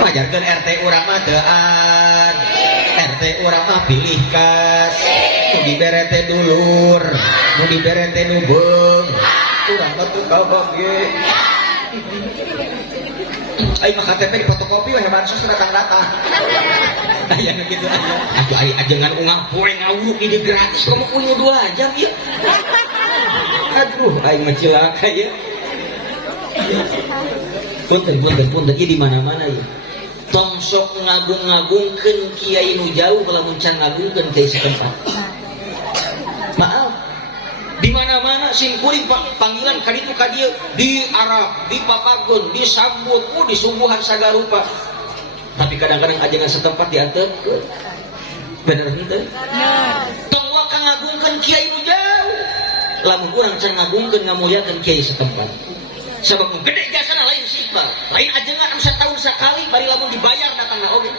Pajarkeun RT urang mah teuan. RT urang mah pilih kas. Nu dibere teh dulur, nu dibere teh nu beung. Urang mah teu kabag ge. Ai mah KTP di fotokopi we bansos datang-datang. Aya nu kitu aja. Atuh ai ajengan ungah poe ngawuruk di gratis kamu punya 2 jam ya. Aduh, ai mah cilaka ya. Punten ieu di mana-mana ya. Tong sok ngagung-ngagungkeun kiai nu jauh lamun can ngagungkeun kiai setempat. Maaf. Di mana-mana simkuring panggilan ka ditu ka dieu, di Arab, di papagon, disambut, disuguhan sagarupa. Tapi kadang-kadang ajengan setempat dianteukeun. Bener henteu? Tong wa ngagungkeun kiai nu jauh. Lamun urang can ngagungkeun ngamuliakeun kiai setempat. Sabab gede jasana lain si Iqbal, lain ajengan anu setahun sekali bari lamun dibayar datangna oge.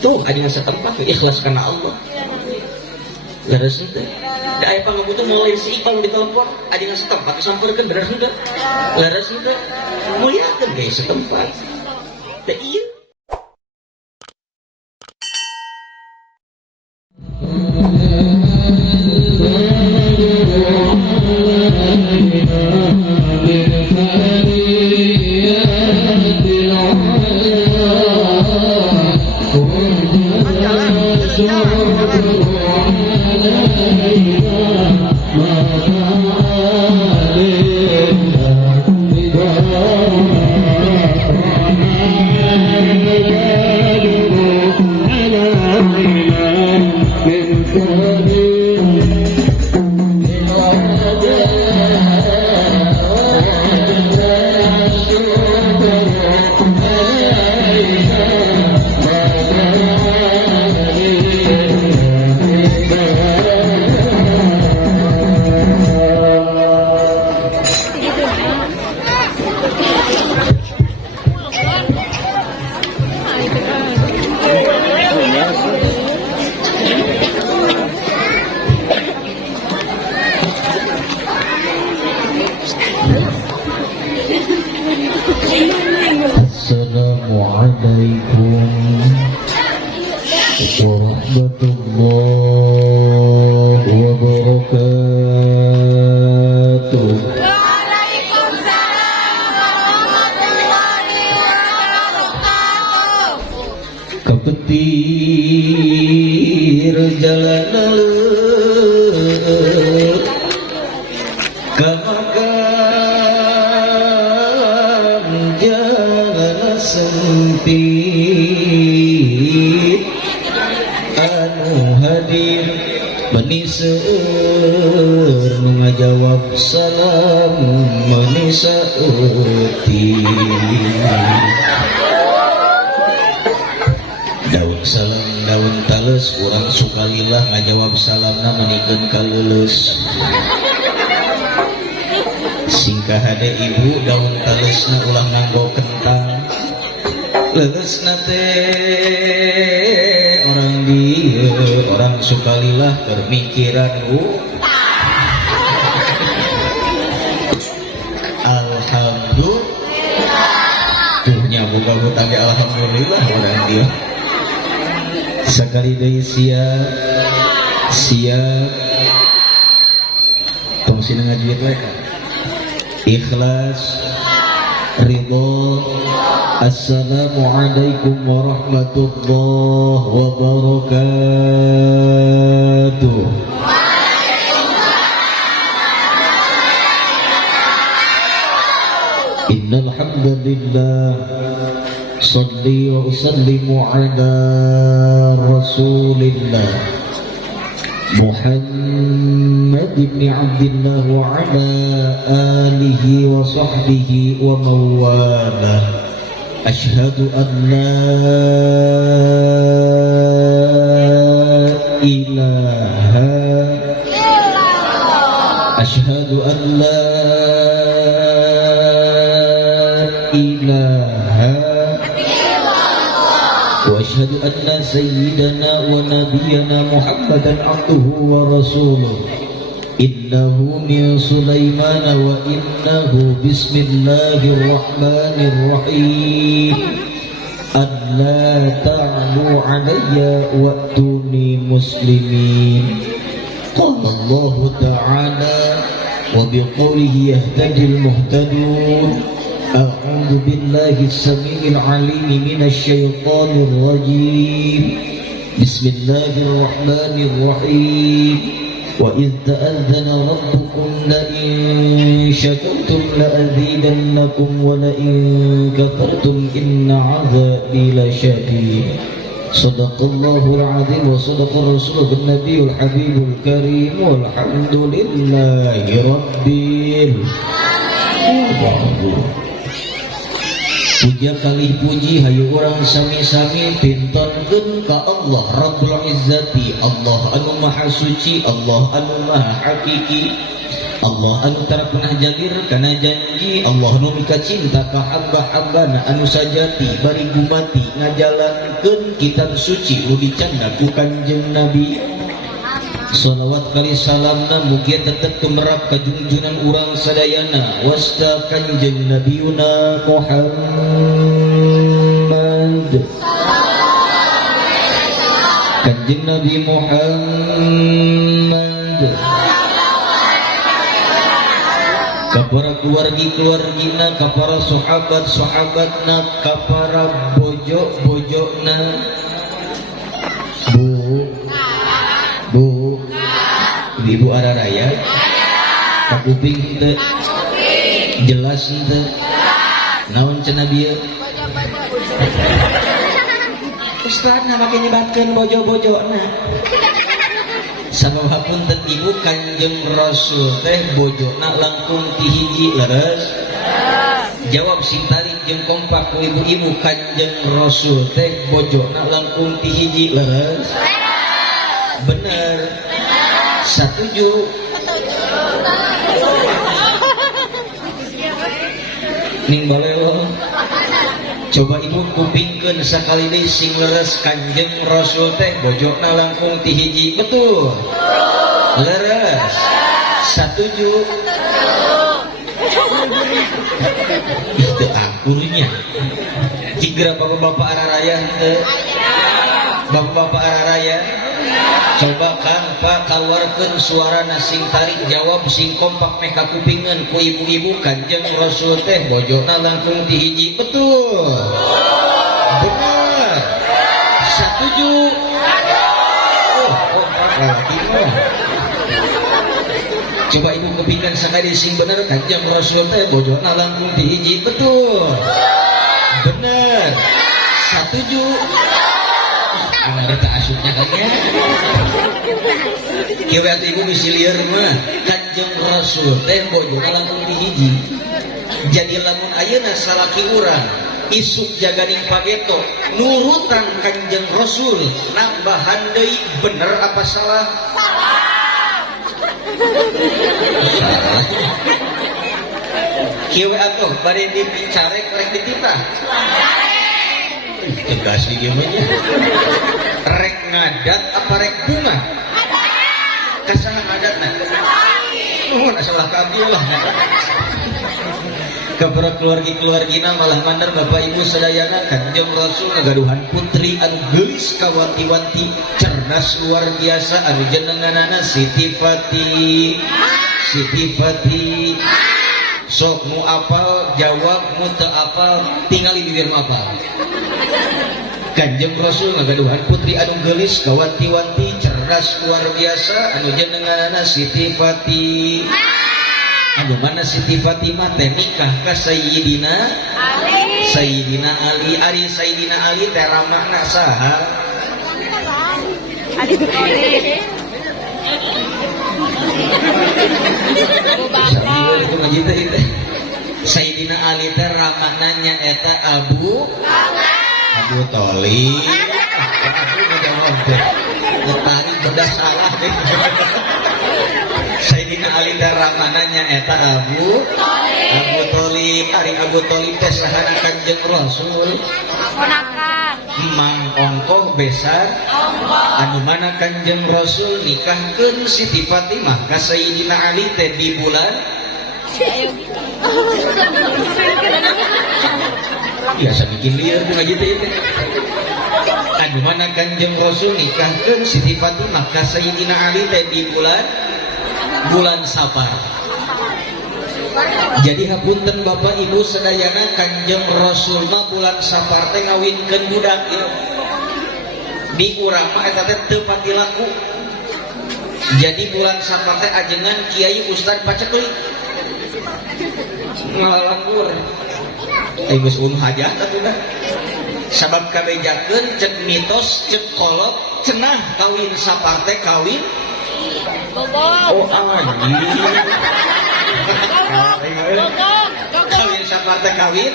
Tuh ajengan setempat ikhlas karena Allah. Leres henteu? Da aya pangabutuh mulai si Iqbal ditelepon ajengan setempat disampeurkeun bener henteu? Leres henteu? Muliakeun kiai setempat. Da ieu kepetir jalan kemakam jalan sempit anu hadir meniseur ngajawab salam menisauti daun salam daun tales urang sukalillah ngajawab salamna menikeun kaleuleus singkah hade ibu daun talesna ulah nganggo kentang leusna teh orang dieu orang sukalillah kermikiran alhamdulillah tuhnya buka hutang alhamdulillah orang dia sakali deui siap tong sina ngajuit we ikhlas ridho. Assalamualaikum warahmatullahi wabarakatuh. Innal hamdalillah salli wa usallimu ala rasulillah Muhammad ibn Abdillah wa ala alihi wa sahbihi wa mawala. Asyhadu an la ilaha asyhadu an la ilaha wa asyhadu anna sayyidana wa nabiyyana Muhammadan abduhu wa rasuluh. Innahu min Sulaiman wa innahu bismillahirrahmanirrahim. alla ta'lu alayya wa'tuni muslimin. Qala Allah ta'ala wa biqawlihi yahtadil muhtadun. A'udzu billahi as-sami'il 'alim minasy syaithanir rajim. Bismillahirrahmanirrahim. Wa idh ta'adzana rabbukum la in syakartum la azidannakum wa la in kafartum inna 'adzabi lasyadid. Sadaqallahul 'azim wa sadaqa rasulun nabiyul habibul karim walhamdulillahi rabbil alamin. Puja kalih puji hayu orang sami-sami pintonkeun ka Allah Rabbul Izzati, Allah anu maha suci, Allah anu maha hakiki, Allah anu tara pernah jagir kana janji, Allah anu mika cinta ka hamba-hambana anu sajati bari gumati ngajalankeun kitab suci nu dicanda ku Kanjeng Nabi. Salawat kali salamna mugia tetep tumerap ka junjunan urang sadayana wasta Kanjeng Nabiuna Muhammad. Kanjeng Nabi Muhammad ka para keluargi-keluargina, ka para sahabat-sahabatna, ka para bojo-bojona. Bu, ibu araraya, Pak Kuping teu jelas teu, naon cenah bieu? Ustaz na make nyebatkeun bojo-bojona. Sabab punten ibu Kanjeng Rasul teh bojona langkung ti hiji leres. Jawab sing tarik jeung kompak ku ibu-ibu Kanjeng Rasul teh bojona langkung ti hiji leres. Bener. Setuju. Ning balelo. Coba ibu kupingkeun sakali deui sing leres Kanjeng Rasul teh bojona langkung ti hiji. Betul. Leres. Setuju. Itu akurnya. Jigra bapak-bapak araraya teh. Bapak-bapak araraya. Coba Kang Pak kaluarkeun suarana sing tarik jawab sing kompak meh kakupingeun ku ibu-ibu Kanjeng Rasul teh bojona langkung ti hiji. Betul. Benar. Setuju. Coba ibu kepingin sakali sing bener Kanjeng Rasul teh bojona langkung ti hiji. Betul. Benar. Setuju. Ada tak asupnya kayaknya. Kiwat ibu misi liar mah Kanjeng Rasul teh bojona langkung ti hiji. Jadi lamun ayeuna salaki urang isuk jaganing pageto nurutan Kanjeng Rasul nambahan deui bener apa salah? Salah. Kieu atuh bari dicarek rek dititah. Tegas ieu mah nya. Rek ngadat apa rek bunga? Kasaha ngadatna? Nuhun salah ka abdi lah. Kabara keluargi-keluargina malah mandar bapak ibu sadayana Kanjeng Rasul ngagaduhan putri anu geulis kawanti-wanti cerdas luar biasa anu jenenganana Siti Fati. Siti Fati. Sok mu apal jawab, mu teu apal tingali bibir mu apal. Kanjeng Rasul ngagaduhan putri anu geulis kawanti-wanti cerdas luar biasa anu jenenganana Siti Fati. Anu mana Siti Fatimah teh nikah ka Sayyidina Ali. Sayyidina Ali, ari Sayyidina Ali teh ramakna saha? Ali Tolib. Sayyidina Ali teh ramakna nyaeta Abu Tolib. Aku ngejawab teh. Tarik bedas salah deh. Sayyidina Ali teh ramakna nyaeta Abu Tolib. Ari Abu Tolib teh sahana Kanjeng Rasul. Ponakan. Mang ongkoh besar. Anu mana Kanjeng Rasul nikahkeun Siti Fatimah ka Sayyidina Ali teh di bulan biasa bikin liar pun aja teh. Anu mana Kanjeng Rasul nikahkeun Siti Fatimah ka Sayyidina Ali teh di bulan Safar. Jadi hapunten Bapak Ibu sadayana Kanjeng Rasul mah bulan Safar teh ngawinkeun budak ieu. Di urang mah eta teh teu pati laku. Jadi bulan Safar teh ajengan kiai ustad pacekli. Ngalanggur. Geus hajat atuh. Sabab kabejakeun cek mitos cek kolot cenah kawin Safar teh kawin oh anjing. Kawin Safar teh kawin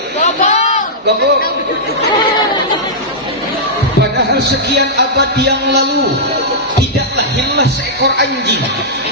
gogok. Padahal sekian abad yang lalu tidak lahirlah seekor anjing,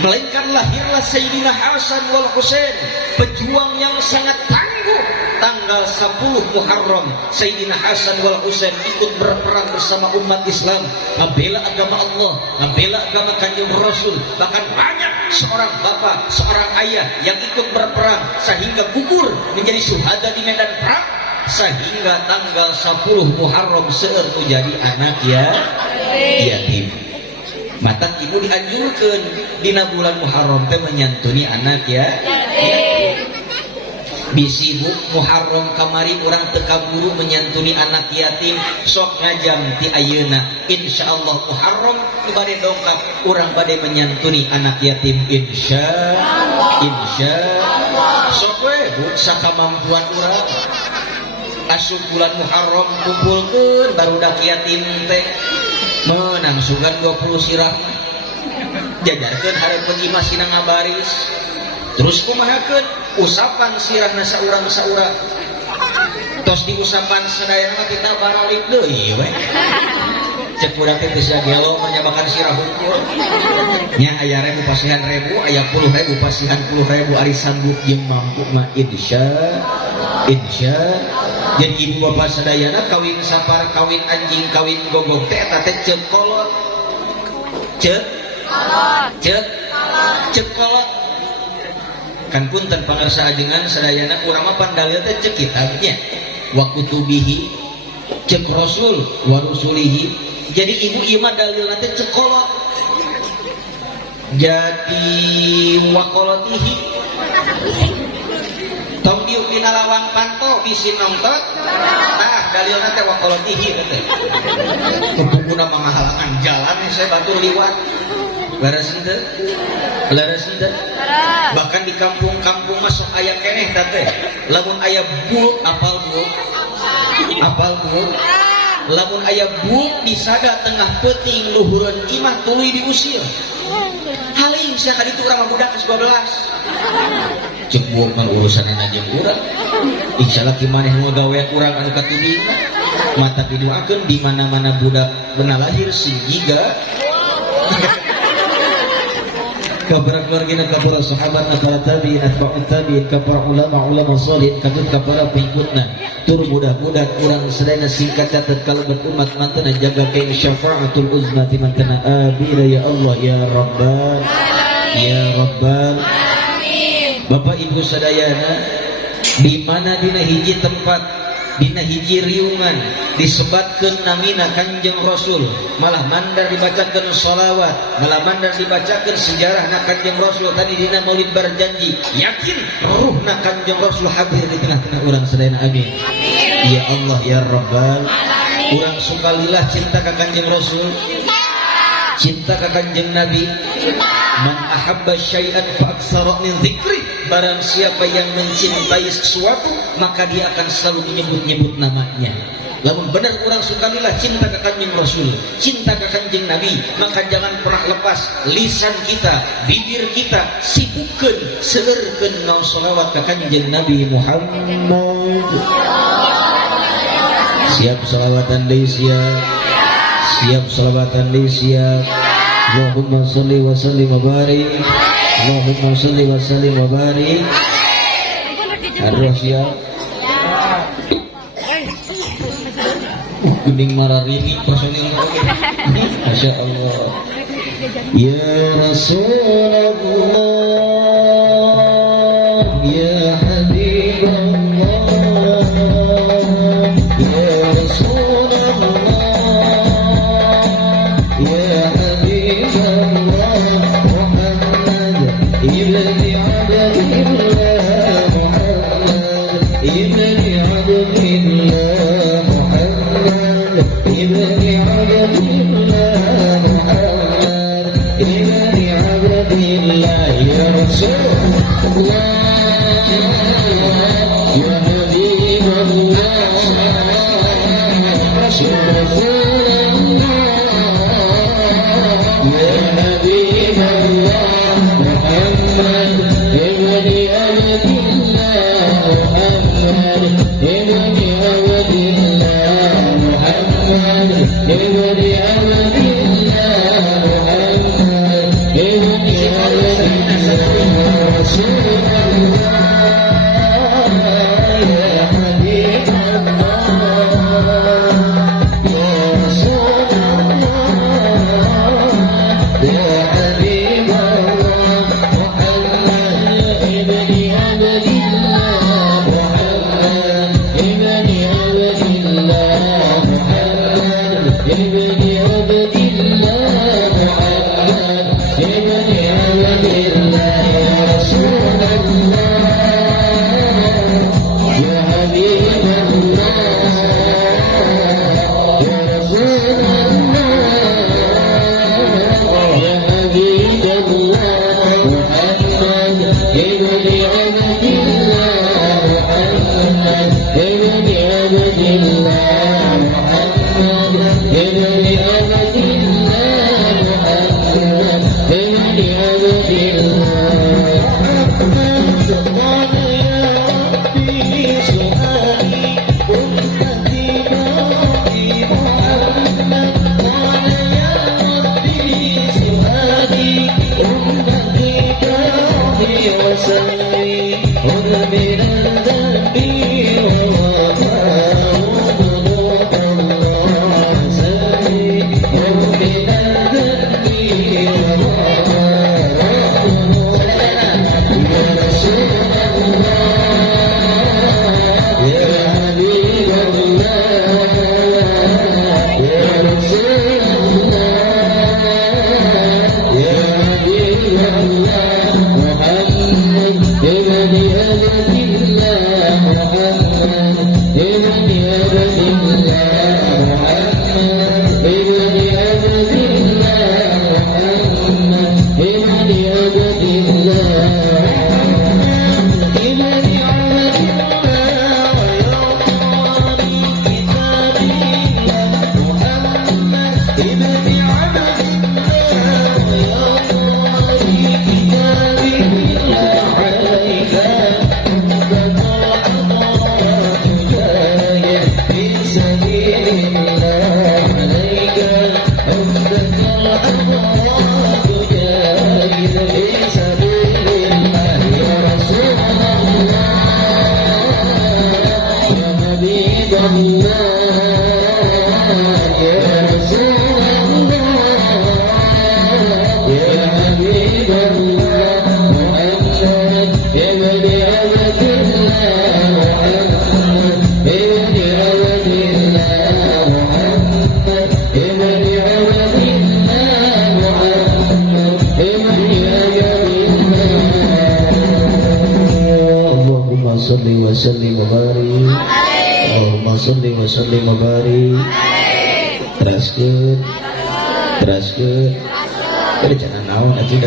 melainkan lahirlah Sayyidina Hasan wal Husain, pejuang yang sangat tangguh. Tanggal 10 Muharram Sayyidina Hasan wal Husain ikut berperang bersama umat Islam, membela agama Allah, membela agama Kanjeng Rasul. Bahkan banyak seorang bapak, seorang ayah yang ikut berperang sehingga gugur menjadi syuhada di medan perang. Sehingga tanggal 10 Muharram seueur tu jadi anak yatim. Mata ibu dianjurkeun dina bulan Muharram teh menyantuni anak yatim. Bisi Bu Muharram kamari urang teu kaburu menyantuni anak yatim sok ngajam ti ayeuna. Insyaallah Muharram bade dongkap urang bade menyantuni anak yatim insyaallah. Sok we Bu sakamampuan urang. Asup bulan Muharram kumpulkeun barudak yatim teh meunang sugan 20 sirah jajarkeun hareupeun imah sina ngabaris terus kumahakeun usapan sirahna saurang-saurang tos diusapan sadayana mah kita baralik deui we cek urang teh geus dialog menyabakan sirah hungkul nya aya 1000 pasihan 1000 aya 10.000 pasihan 10.000 ari sanggup jeung mampu mah insya jadi ibu bapak sadayana kawin Safar, kawin anjing, kawin gogok teh eta teh ceuk kolot. Ceuk kolot. Kan punten pangarsa ajengan sadayana urang mah pandalil teh ceuk kitabnya. Wa kutubihi ceuk Rasul wa rusulihi. Jadi ibu ieu mah dalilna teh ceuk kolot. Jadi wa qolotihi. Tong diuk dina lawang panto bisi nongtot tah dalilna teh wa qolotihi teh kumpulna manghalangan jalan saya batur liwat leres henteu bahkan di kampung-kampung masuk aya keneh teh lamun aya buluk apal buluk lamun aya buluk di sada tengah peuting luhureun imah tuluy diusir haling sia ka ditu urang budak geus 12 cek buok mang urusan aja urang insyaallah kimaneh ngagawean urang anu katudina mata didoakeun di mana-mana budak beuna lahir sigiga kabara keluargina kabara sahabatna para tabi'in atba'ut tabi'in kabara ulama sholihin kadut kabara pengikutna tur budak-budak urang sadayana singkat catat kalebet umat mantena jaga ke syafaatul uzma ti mantena abira ya Allah ya rabbal Bapak Ibu sadayana di mana dina hiji tempat dina hiji riungan disebatkeun namina Kanjeng Rasul malah mandar dibacakeun sholawat malah mandar dibacakeun sejarahna Kanjeng Rasul tadi dina maulid berjanji yakin ruhna Kanjeng Rasul hadir di tengah-tengah urang sadayana amin ya Allah ya Rabbal urang sukalillah cinta ka Kanjeng Rasul cinta ka Kanjeng Nabi man ahabba syai'an fa aktsara min dzikri barang siapa yang mencintai sesuatu maka dia akan selalu menyebut-nyebut namanya. Lamun benar orang sukalilah cinta ke Kanjeng Rasul, cinta ke Kanjeng Nabi, maka jangan pernah lepas lisan kita, bibir kita sibukkeun seueurkeun ngaos shalawat ke Kanjeng Nabi Muhammad. Siap shalawatan deui siap shalawatan deui siap. Allahumma sholli wa sallim wa barik. Allahumma sholli wa sallim wa barik. Harus siap. Kuning mararini personil Masya Allah. Ya Rasulullah, ya Habibullah, رسول الله يا حبيب الله محمد ابن عبد الله محمد ابن عبد الله محمد ابن عبد الله محمد ابن عبد الله يا رسول الله يا حبيب الله يا رسول الله يا حبيب الله محمد ابن عبد الله محمد ابن عبد الله محمد ابن عبد الله محمد ابن عبد الله رسول الله يا حبيب الله يا رسول الله يا حبيب الله محمد ابن عبد الله محمد ابن عبد الله محمد ابن عبد الله محمد ابن عبد الله يا رسول الله يا حبيب الله يا رسول الله يا حبيب الله محمد ابن عبد الله محمد ابن عبد الله محمد ابن عبد الله محمد ابن عبد الله محمد قال يا ربي سؤالي أمتي باقي محمد قال يا ربي سؤالي أمتي باقي وسلي خذ من الذنب ووفاه ذنوب الله سلي خذ من الذنب ووفاه يا رسول الله يا حبيب الله يا رسول الله يا حبيب الله محمد ابن عبد الله محمد ابن عبد الله محمد ابن عبد الله محمد ابن عبد الله ابن عبد الله يا قارئ كتاب الله محمد ابن عبد الله يا قارئ كتاب الله عليك الحضارات جاهد في سبيل الله عليك الحضارات جاهد في سبيل الله يا رسول الله يا حبيب الله يا رسول الله يا حبيب الله محمد ابن عبد الله محمد ابن عبد الله محمد ابن عبد الله محمد ابن عبد الله اللهم صل وسلم وبارك اللهم صل وسلم وبارك teraskeun ada jangan naon atuh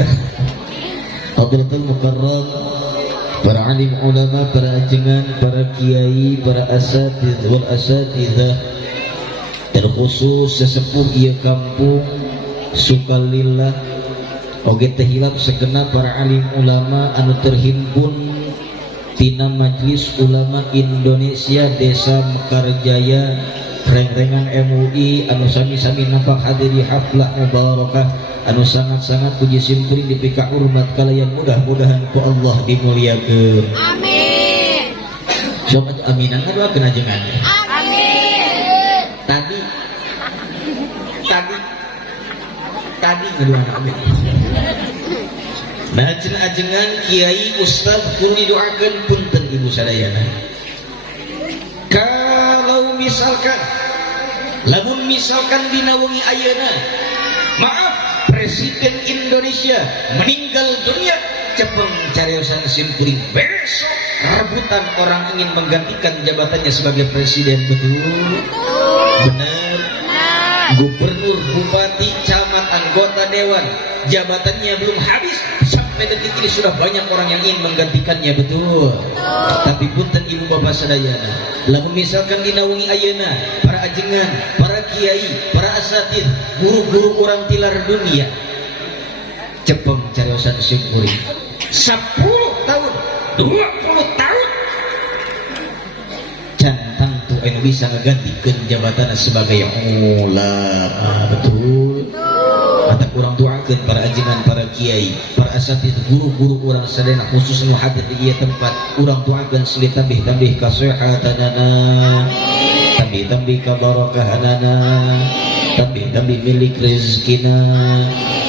Hadratul Mukarram para alim ulama, para ajengan, para kiai, para asatidz wal asatidzah terkhusus sesepuh ieu kampung sukalillah oge teh hilap segenap para alim ulama anu terhimpun tina Majelis Ulama Indonesia Desa Mekarjaya reng-rengan MUI anu sami-sami nampak hadiri haflah mubarakah anu sangat-sangat puji simpulin dipika hormat kalayan mudah-mudahan ku Allah dimuliakeun. Amin. Sok atuh aminan ngadoakeun ajengan. Amin. Tadi ngadoakeun amin. Nah ajengan kiai ustaz kudu didoakeun punten ibu sadayana. Kalau misalkan Lamun misalkan dina wengi ayeuna maaf Presiden Indonesia meninggal dunia, cepeng cariosan simkuring besok rebutan orang ingin menggantikan jabatannya sebagai presiden. Betul? Benar. Gubernur, bupati, camat, anggota dewan, jabatannya belum habis, sampai detik ini sudah banyak orang yang ingin menggantikannya. Betul? Tapi punten ibu bapak sadayana, lamun misalkan dina wengi ayeuna para ajengan, para kiai, para asatid, guru-guru orang tilar dunia cepeng cariosan simkuring 10 tahun 20 tahun cantang tuh anu bisa ngegantikan jabatan sebagai ulama. Betul? Mata kurang doakan para ajengan, para kiai, para asatid, guru-guru orang sadayana khusus nu hadir di ieu tempat, urang doakeun sulit tambih-tambih kasehatanana, tambih-tambih kabarakahanana, tambih-tambih milik rezekina,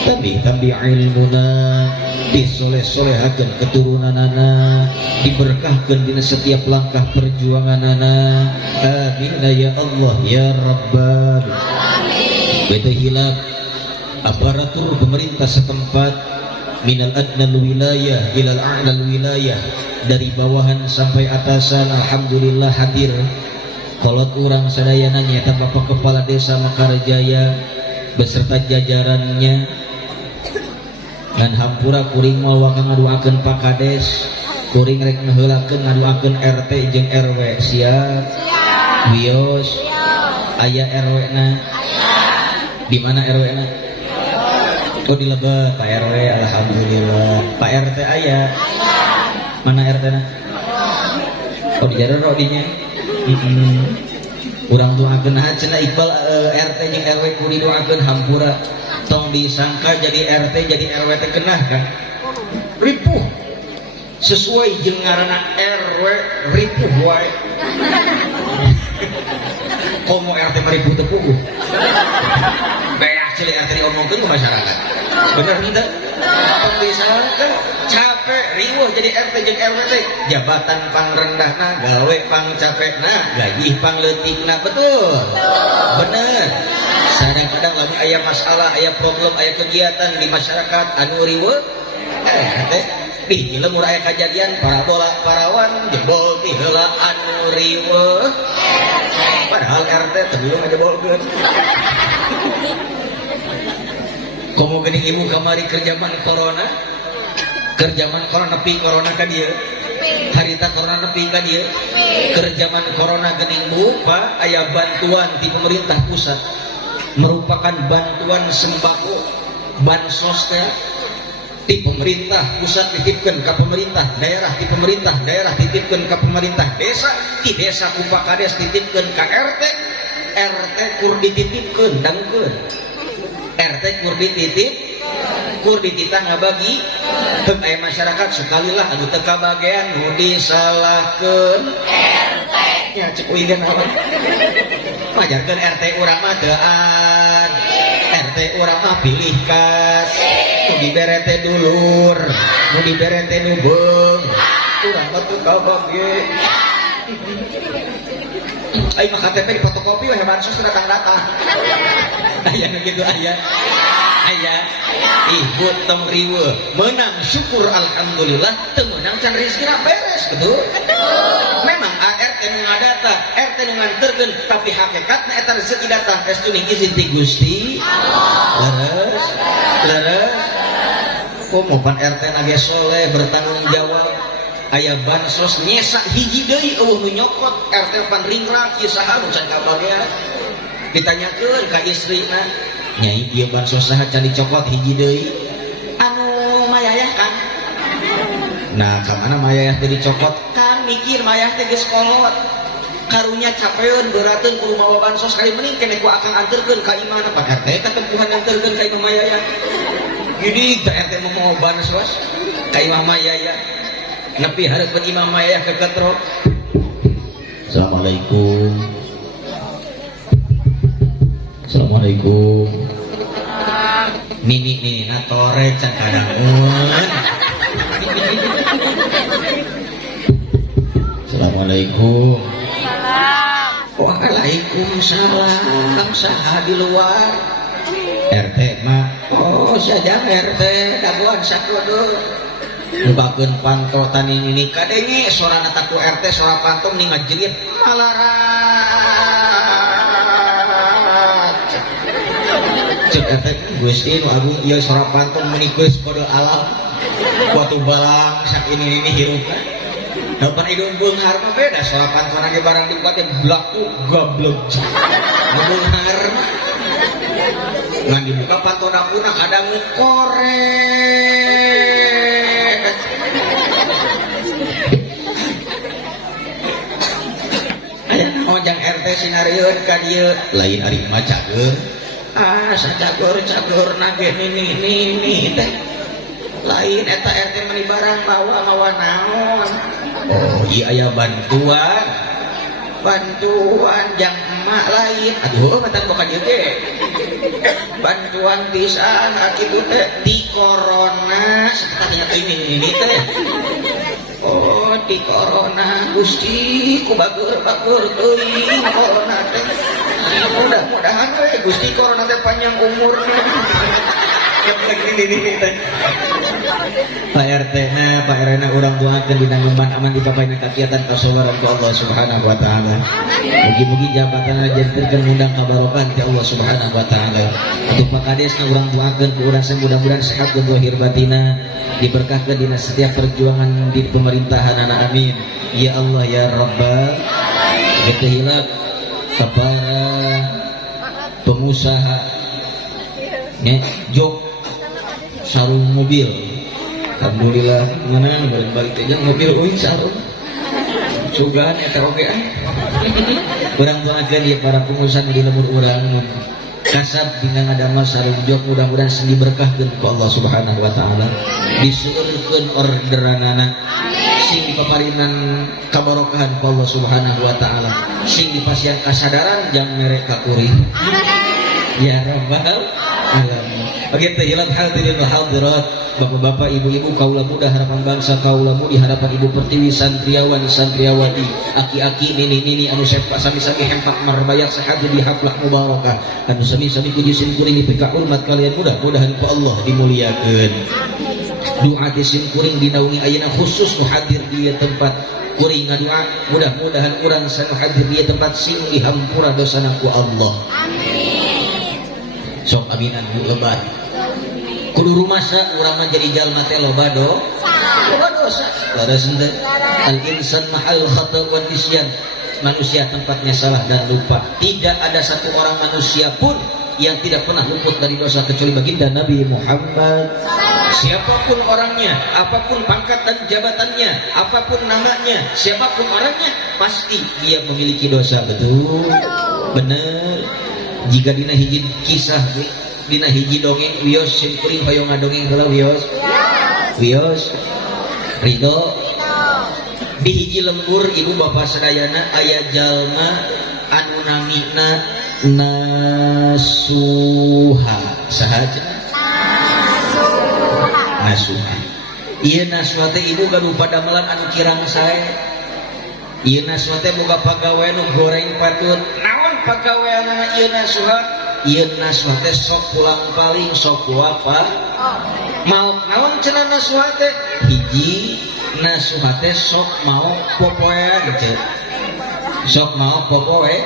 tambih-tambih ilmuna, disoleh-solehakeun keturunanana, diberkahkeun dina setiap langkah perjuanganana. Amin ya Allah ya Rabbal alamin. Beda hilaf aparatur pemerintah setempat minal adnal wilayah ilal a'lal wilayah, dari bawahan sampai atasan alhamdulillah hadir. Kolot urang sadayana nyaeta Bapak Kepala Desa Mekarjaya beserta jajarannya dan hampura kuring mau wakang ngaduakeun Pak Kades, kuring rek ngeheulakeun ngaduakeun RT jeung RW. Siap? Wios? Aya RW na? Di mana RW na? Oh di Lebet, Pak RW, alhamdulillah. Pak RT aya? Mana RT na? Oh di Jarero dinya. Urang doakeun cenah Iqbal, RT jeung RW kudu doakeun hampura tong disangka jadi RT jadi RW teh kenah kan ripuh sesuai jeung ngaranna RW ripuh wae. Komo RT mah ripuh teu puguh beak cilik RT diomongkeun ke masyarakat. Bener henteu? Tong disangka capek riweuh jadi RT jeung RW teh jabatan pangrendahna gawe pangcapekna gaji pangleutikna. Betul? Bener. Kadang-kadang lagi aya masalah, aya problem, aya kegiatan di masyarakat anu riweuh teh di lemur aya kejadian parabola parawan jebol ti heula anu riweuh padahal RT teh belum ngajebolkeun. Komo geuning ibu kamari kerjaman corona nepi corona ka dieu harita corona nepi ka dieu kerjaman corona geuning berupa aya bantuan di pemerintah pusat merupakan bantuan sembako bansos teh di pemerintah pusat dititipkeun ka pemerintah daerah, di pemerintah daerah dititipkeun ka pemerintah desa, di desa ku Pak Kades dititipkeun ka RT, RT kur dititipkeun dangkeun RT kur dititip kur dititah ngabagi heug aya masyarakat sekalilah anu teu kabagean nu disalahkeun RT nya cek uigan apa majarkeun RT urang mah teuan RT urang mah pilih kas nu dibere teh dulur nu dibere teh nu beung urang mah teu kabage. Ayo mah KTP di fotokopi weh bansos datang-datang. Aya nu kitu aya. Ibu tong riweuh menang syukur alhamdulillah, teu meunang can rezekina beres. Betul? Memang RT nu ngadata, RT nu nganterkeun, tapi hakikatna eta rezeki datang estu ning izin ti Gusti Allah. Leres. Kumopan RT nage soleh bertanggung jawab. Aya bansos nyesa hiji deui eueuh nu nyokot RT pan ringrak ieu saha nu can kabagean. Ditanyakeun ka istrina, nyai ieu bansos saha can dicokot hiji deui? Anu mayayah kan. Nah, ka mana mayayah teh dicokot? Kan mikir mayayah teh geus kolot. Karunya capeun beurateun kudu mawa bansos kali mending keneh ku akang anterkeun ka imah Pak RT katempuhan anterkeun ka imah mayayah. Jadi ka RT mau bansos ka imah mayayah. Nabi hareupeun imam mayah ke ketrok. Assalamualaikum. Assalamualaikum. Nini natore can kadangeun. Assalamualaikum. Salam. Oh Waalaikumsalam. Saha di luar? RT mah. Oh saja RT daguan sakudu. Nubakeun panto tani ini kadenge sorana taku RT sora panto ning ngajerit malarat. Cek RT Gusti nu agung ieu sora panto meuni geus kode alam. Kuatu balang sak ini hirupna. Dapan hidung beunghar mah beda sora pantona ge barang dipake blaku goblok. Beunghar mah ngan dibuka pantona punah kadang korek. Aya ojang RT sinarieun ka dieu lain ari mah cager. Sacager nage nini teh. Lain eta RT meni barang bawa naon. Oh iya aya bantuan jang emak lain. Aduh matan boka dieu ge. Bantuan pisan akitu teh di corona sakatanya ini teh. Oh di corona Gusti ku bagur teuing corona teh. Mudah-mudahan we Gusti corona teh panjang umurna. Yang begini teh. Pak RT na, Pak RT na urang doakeun dina ngeuman aman dipapaina kakiatan kasawaran ku Allah Subhanahu wa taala. Mugi-mugi jabatanna janterkeun undang kabarokan ti Allah Subhanahu wa taala. Untuk Pak Kades na urang doakeun ku urang mudah-mudahan sehat dan zahir batina, diberkahkeun dina setiap perjuangan di pemerintahan anak amin. Ya Allah ya Rabbal kita hilap kepada pengusaha jok sarung mobil. Alhamdulillah menang balik aja mobil uing sarung sugan eta oge urang doakeun ieu para pengusaha di lemur urang kasab dina ngadamel sarung jok mudah-mudahan sing diberkahkeun ku Allah Subhanahu wa taala disueurkeun orderanana sing dipaparinan kabarokahan ku Allah Subhanahu wa taala sing dipasihan kasadaran jang mere kakurih ya rabbal alamin. Begitu hilal hadirin wal hadirat, bapak-bapak, ibu-ibu, kaula muda harapan bangsa, kaula mudi harapan ibu pertiwi, santriawan, santriawati, aki-aki, nini-nini anu sami-sami hempak marbayat sehat di haflah mubarakah, anu sami-sami kujisin kuring dipika hormat kalian mudah-mudahan ku Allah dimuliakeun. Doa disin kuring dinaungi ayeuna khusus nu hadir di tempat kuring ngadua mudah-mudahan urang sanu hadir di tempat sing dihampura dosana ku Allah. Amin. Sok aminan bu lebat kudu rumasa urang mah jadi jalma teh loba dosa henteu al insan mahal khata wa nisyan manusia tempatnya salah dan lupa tidak ada satu orang manusia pun yang tidak pernah luput dari dosa kecuali baginda Nabi Muhammad. Siapapun orangnya, apapun pangkat dan jabatannya, apapun namanya, siapapun orangnya pasti dia memiliki dosa. Betul bener. Jika dina hiji kisah dina hiji dongeng wios sim kuring hoyong ngadongeng heula wios Ridho di hiji lembur ibu bapak sadayana aya jalma anu namina Nasuha sahaja Nasuha ieu Nasuha teh ibu gaduh padamelan anu kirang sae ieu Nasuha teh boga pagawean nu goreng patut pagaweanna ieu Nasuha teh sok pulang paling sok apa mau naon cenah Nasuha teh hiji Nasuha teh sok mau popoean sok mau popoean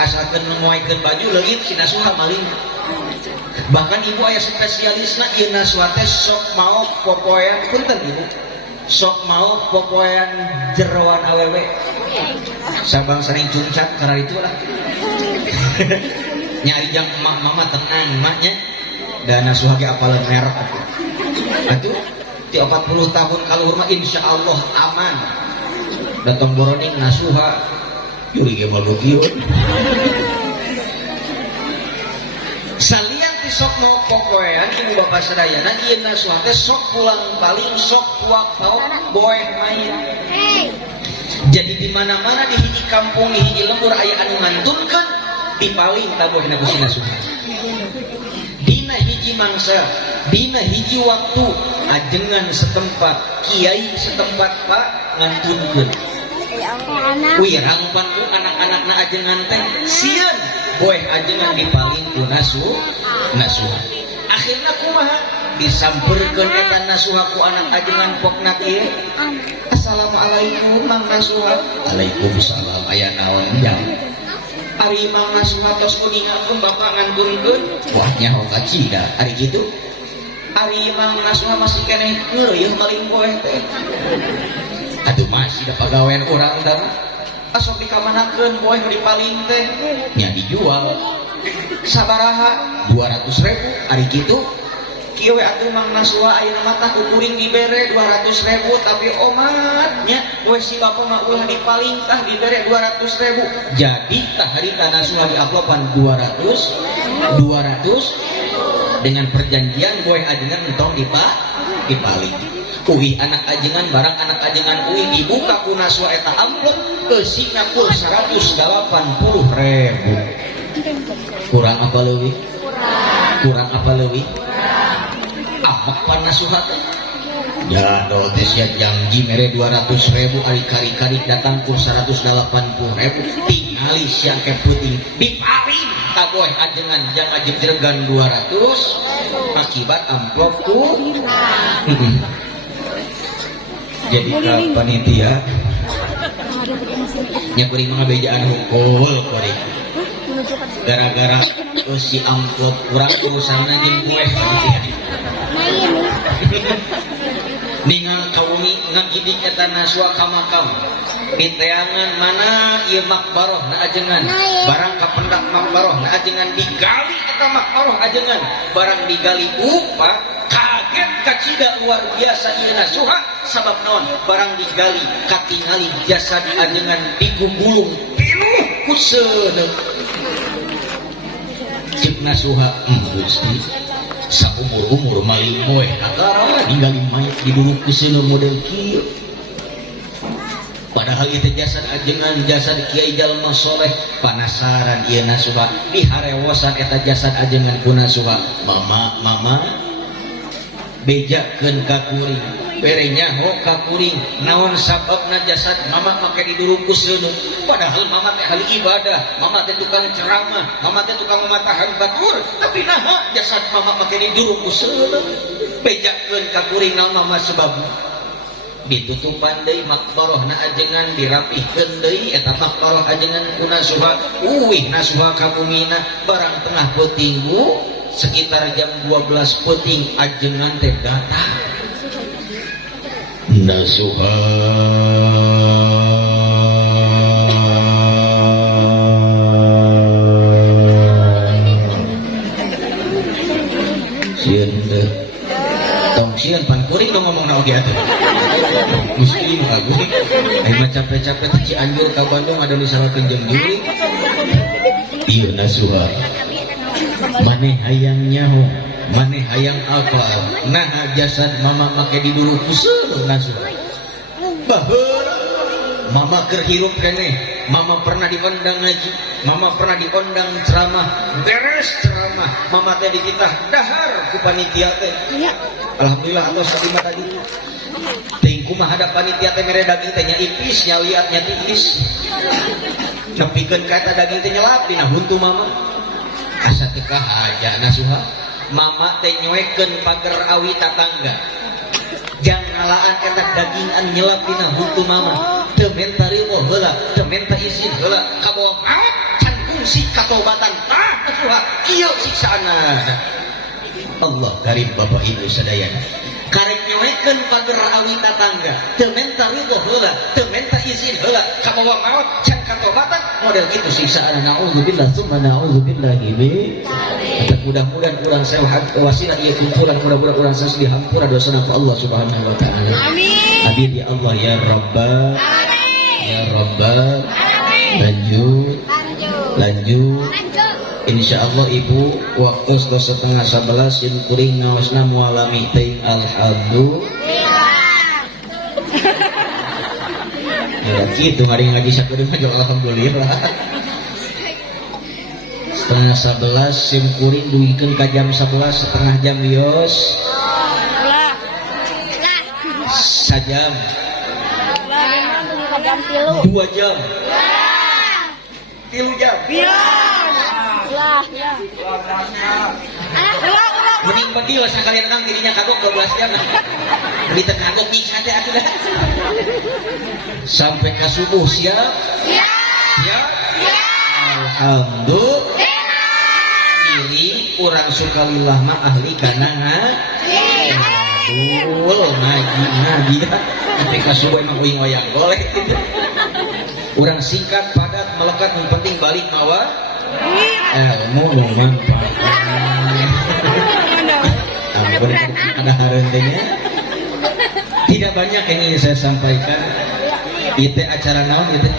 asalkeun nuaikeun baju leungit si Nasuha maling bahkan ibu aya spesialisna ieu Nasuha teh sok mau popoean punten ibu sok mau popoean jeroan awewe sabang sering cuncak karena itu lah nyari jam mama tenang maknya dan Nasuha ge apalan merek atuh ti 40 tahun kaluhur mah insyaallah aman datang boroning Nasuha yuri ge balu kieu salian ti sok mau popoean ibu bapak sadayana ieu Nasuha teh sok pulang paling sok puak pauk boe main. Jadi di mana-mana di hiji kampung di hiji lembur aya anu ngantunkeun dipaling tabohna ku si Nasuha. Dina hiji mangsa, dina hiji waktu ajengan setempat, kiai setempat Pak ngantunkeun. wirang panku anak-anakna ajengan teh sieun boeh ajengan dipaling ku nasuha akhirna kumaha disamperkeun eta nasuha ku anak ajengan pokna ieu assalamualaikum mang nasuha waalaikumsalam aya naon jang ari mang nasuha tos kuningakeun bapak ngantunkeun wah nyaho kacida ari kitu ari mang nasuha masih keneh ngeureuyeuh maling boeh teh aduh masih da pagawean urang tah asok dikamanakeun boeh nu dipaling teh nya dijual sabaraha 200.000 ari kitu kieu we atuh mang nasuha ayeuna mah tah kuring dibere 200.000 tapi omatnya we si bapa mah ulah dipaling tah dibere 200.000 jadi tah harita nasuha diaplopan 200 dengan perjanjian boeh ajengan entong dipaling uwi anak ajengan barang anak ajengan uwi dibuka ku nasuha eta amplop eusina pur 180.000 kurang apa leuwih amak pan nasuha teh ya dotes ya janji mere 200.000 ari kari-kari datang ku 180.000 tingali siang ke peuting dipaling ka boeh ajengan jangan jejregan 200 akibat amplop ku jadi ka panitia nya kuring mah bejaan hungkul kuring gara-gara si amplop kurang urusanna jeung boeh panitia ningal kaumi ngagidik eta nasuha ka makam diteangan mana ieu makbaroh na ajengan barang kapendak makbaroh na ajengan digali eta makbaroh ajengan barang digali upah kaget kacida luar biasa ieu nasuha sabab naon barang digali katingali jasa di ajengan digugulung pinuh ku seuneu ceuk nasuha Gusti saumur-umur maling boeh kakara ningali mayit diduduk ku seuneu model kieu padahal itu jasad ajengan jasad kiai jalma soleh panasaran ieu nasuha diharewosan eta jasad ajengan ku nasuha mama bejakeun ka kuring bere nyaho ka kuring naon sababna jasad mama make diduruk ku seuneu padahal mama teh ahli ibadah mama teh tukang ceramah mama teh tukang matahan batur tapi naha jasad mama make diduruk ku seuneu bejakeun ka kuring naon mama sebab ditutupan deui makbaroh na ajengan dirapihkeun deui eta makbaroh ajengan ku nasuha uwih nasuha ka bumina barang tengah peuting sekitar jam 12 peuting ajengan teh datang nasuha sieun teh tong sieun pan kuring dong ngomong na oge atuh miskin agung ai mah capek-capek teh Cianjur ka Bandung ada nu salakeun jeung juri ieu nasuha maneh hayang nyaho maneh hayang apa nah jasad mama make diduruk ku seuneu nasuha baheula mama keur hirup keneh mama pernah diundang ngaji mama pernah diundang ceramah beres ceramah mama teh dititah dahar ku panitia teh alhamdulillah atos terima tadi teuing kumaha ada panitia teh mere daging teh nya ipis nya liat nya tiis nepikeun ka eta daging teh nyelap dina huntu mama asa teu kahaja nasuha mama teh nyoekeun pager awi tatangga jang ngalaan eta daging anu nyelap dina huntu mama teu menta riweuh heula teu menta izin heula kabohong maot can fungsi katobatan tah nasuha kieu siksaana Allah karim bapak ibu sadayana karek nyoekeun pager awi tatangga teu menta riweuh heula teu menta izin heula kabohong maot can katobatan model kitu siksaana naudzubillah summa naudzubillahi min mudah-mudahan urang sehat wasilah ieu kumpulan mudah-mudahan urang sanes dihampura dosana ku Allah Subhanahu wa taala amin amin ya Allah ya rabbal ya rabbal lanjut insyaallah ibu waktu 10:30 yen kuring ngaosna mualami teuing alhamdulillah ya kitu ngari ngaji sakudeung mah alhamdulillah 10:30 sim kuring duikeun ka jam 11 setengah jam yos sajam jam 3. 2 jam. 3 jam. Lah, ya. Mending pedih lah sekalian kang dirinya kagok 12 jam. Kita kagok nyiksa teh atuh dah. Sampai ka subuh siap? Siap. Alhamdulillah. Diri urang sukalillah mah ahli kana ngaji tapi ka subuh emang uing wayang boleh gitu. Urang singkat padat melekat yang penting balik mawa ilmu manfaat. Ampun ada harentenya. Tidak banyak yang ingin saya sampaikan. Itu acara naon itu?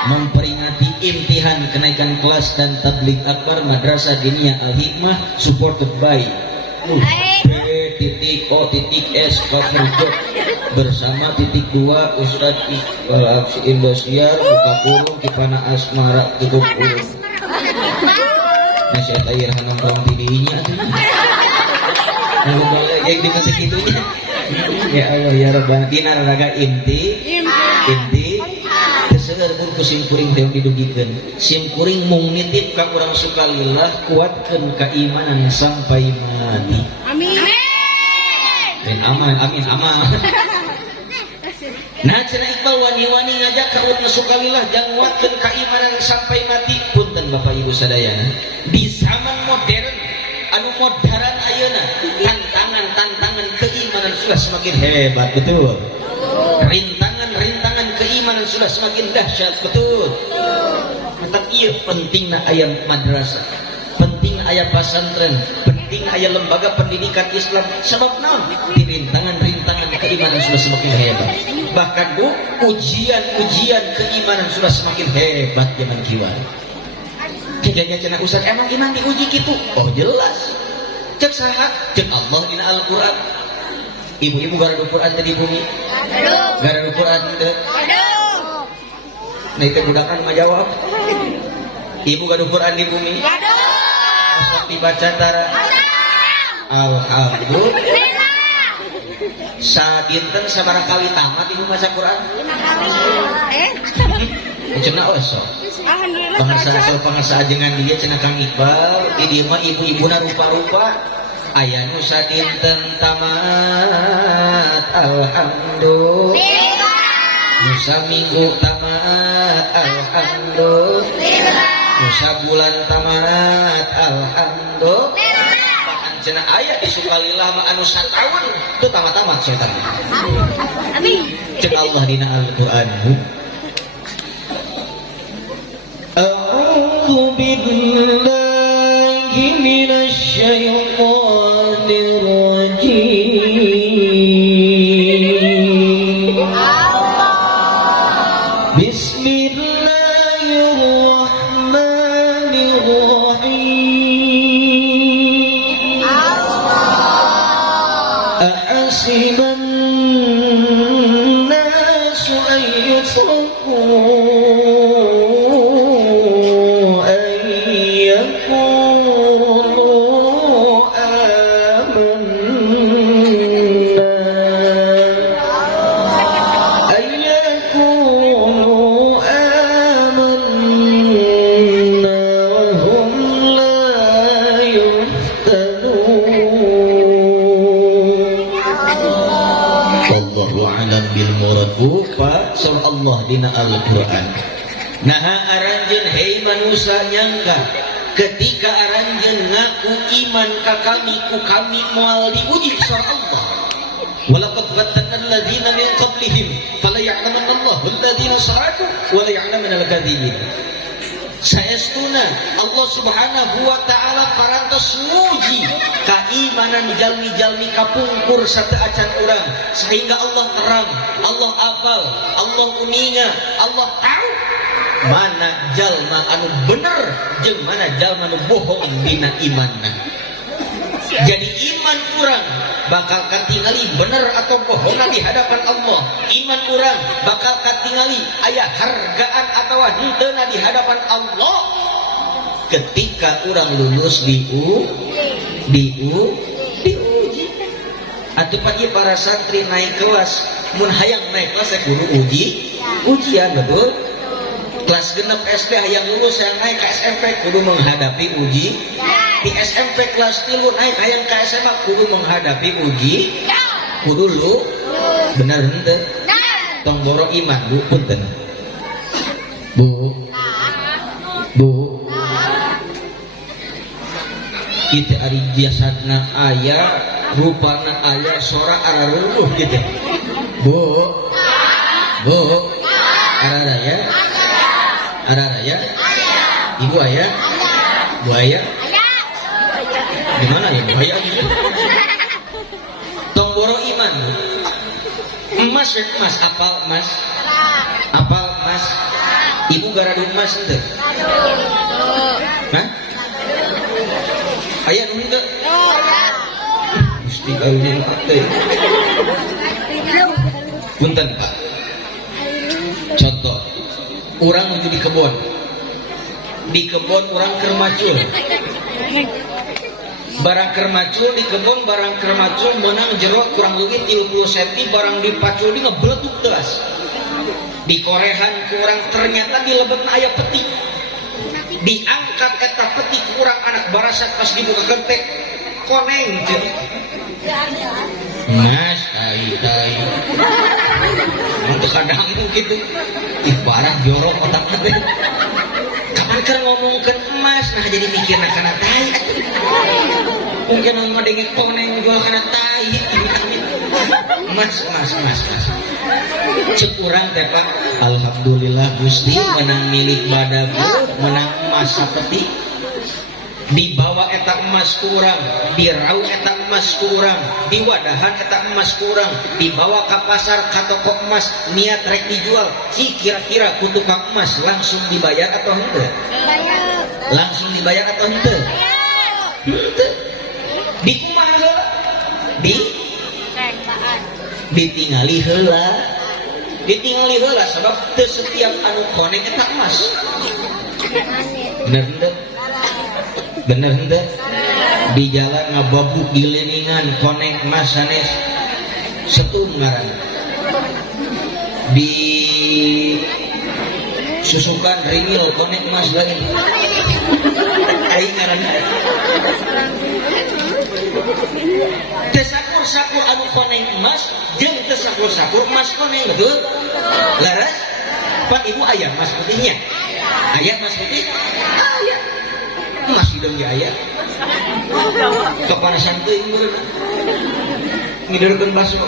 Memperingati imtihan kenaikan kelas dan tabligh akbar Madrasah Diniyah Al-Hikmah supported by B.O.S Cover Job bersama titik 2 Ustadz Iqbal Absi Indosiar buka kurung Kipana Asmara tutup kurung. Nah saya tayar nongkrong tidinya mau boleh yang dikasih gitunya. Ya Allah ya Rabbana dinar raga inti segar pun kusim kuring teh didugikeun sim kuring mung nitip ka urang sukalillah kuatkeun keimanan sampai mati. Amin. Amin. Nah cenah Iqbal wani-wani ngajak ka urang sukalillah jang nguatkeun keimanan sampai mati. Punten Bapak Ibu sadayana di zaman modern anu modern ayeuna tantangan keimanan sudah semakin hebat, betul. Rintangan keimanan sudah semakin dahsyat, betul. Maka iya pentingna aya madrasah, penting aya pesantren, penting aya lembaga pendidikan Islam. Sebab naon? Di rintangan keimanan sudah semakin hebat. Bahkan Bu, ujian keimanan sudah semakin hebat zaman kieu. Kayaknya cenah Ustaz, emang iman diuji gitu? Oh jelas. Cek saha? Cek Allah dina Al-Qur'an. Ibu-ibu garadu Quran tadi bumi. Garadu Quran teh. Nah itu budakan mah jawab. Ibu garadu Quran di bumi. Masuk dibaca tara. Alhamdulillah. Sadinten sabaraha kali tamat ibu maca Quran? 5 kali. Cenah osok. Pangasa ajengan dia cenah Kang Iqbal. Di dieu mah ibu-ibuna rupa-rupa. Aya nu sadinten tamat alhamdulillah. Nu saminggu tamat alhamdulillah. Nu sabulan tamat alhamdulillah. Bahkan cenah aya di sukalillah mah anu sataun teu tamat-tamat setan. Amin. Cek Allah dina Al-Qur'an. A'udzu billahi minasy syaithanir rajim. Bismillahirrahmanirrahim. Ahasiban nasu an yutraku surah Allah dina Al-Qur'an. Nah aranjeun hei manusia nyangka ketika aranjeun ngaku iman ka kami ku kami moal diuji surah Allah. Walaqad fattanna alladziina min qablihim fala ya'lamanna Allahu alladziina sadaqu wa la ya'lamanna al-kadzibin. Saestuna Allah Subhanahu wa taala parantos nguji keimanan jalmi-jalmi kapungkur sateu acan urang sehingga Allah terang, Allah apal, Allah uninga, Allah tahu mana jalma anu bener jeung mana jalma anu bohong dina imanna. Jadi iman urang bakal katingali bener atau bohong di hadapan Allah. Iman urang bakal katingali aya hargaan atau henteu di hadapan Allah ketika urang lulus diuji. atuh pagi para santri naik kelas mun hayang naik kelas saya kudu ujian betul. Kelas genep SD hayang lulus yang naik ke SMP kudu menghadapi uji. Di SMP kelas 3 naik hayang ke SMA kudu menghadapi uji. Kudu lu bener henteu? Tong boro iman Bu punten. Bu. Itu ari jasadna aya, rupana aya, sora araruh gitu. Bu. Araraya. Ibu aya? Bu aya? Di mana ya Bu aya gitu? Tong boro iman. Emas apal emas? Apal emas? Ibu garadu emas henteu? Hah? Aya nu henteu? Gusti kawin teh. Punten Pak. Contoh, orang menuju di kebun. Di kebun orang keur macul. Barang keur macul di kebun, barang keur macul meunang jero kurang leuwih 30 cm, barang dipacul di ngebletuk telas. Di korehan ku urang ternyata di lebetna aya peti. Diangkat eta peti ku urang anak barasak pas dibuka kentek koneng teh. Mas, tai. Untuk kadangmu gitu. Ih parah jorok otakna teh. Kapan keur ngomongkeun emas nah jadi mikirna kana tai. Mungkin mah denge koneng jual kana tai. Mas. Cek urang teh Pak, alhamdulillah Gusti menang milik badagu, menang emas sapeti. Dibawa eta emas kurang, dirau eta emas kurang, diwadahan eta emas kurang, dibawa ke pasar ka toko emas, niat rek dijual. Si kira-kira ku tukang emas langsung dibayar atau henteu? Langsung dibayar atau henteu? Henteu. Di kumaha heula? Ditingali heula sebab teu setiap anu koneng eta emas. Bener henteu? Di jalan ngababuk gileningan koneng emas sanes setum ngaran. Di susukan ringil koneng emas lain. Aing ngaran. Teu sakur-sakur anu koneng emas jeung teu sakur-sakur emas koneng betul? Laras? Pak Ibu aya emas putihnya? Aya emas putih? Aya. Emas hidung ge aya. Kepanasan teuing meureun. Ngideureun baso.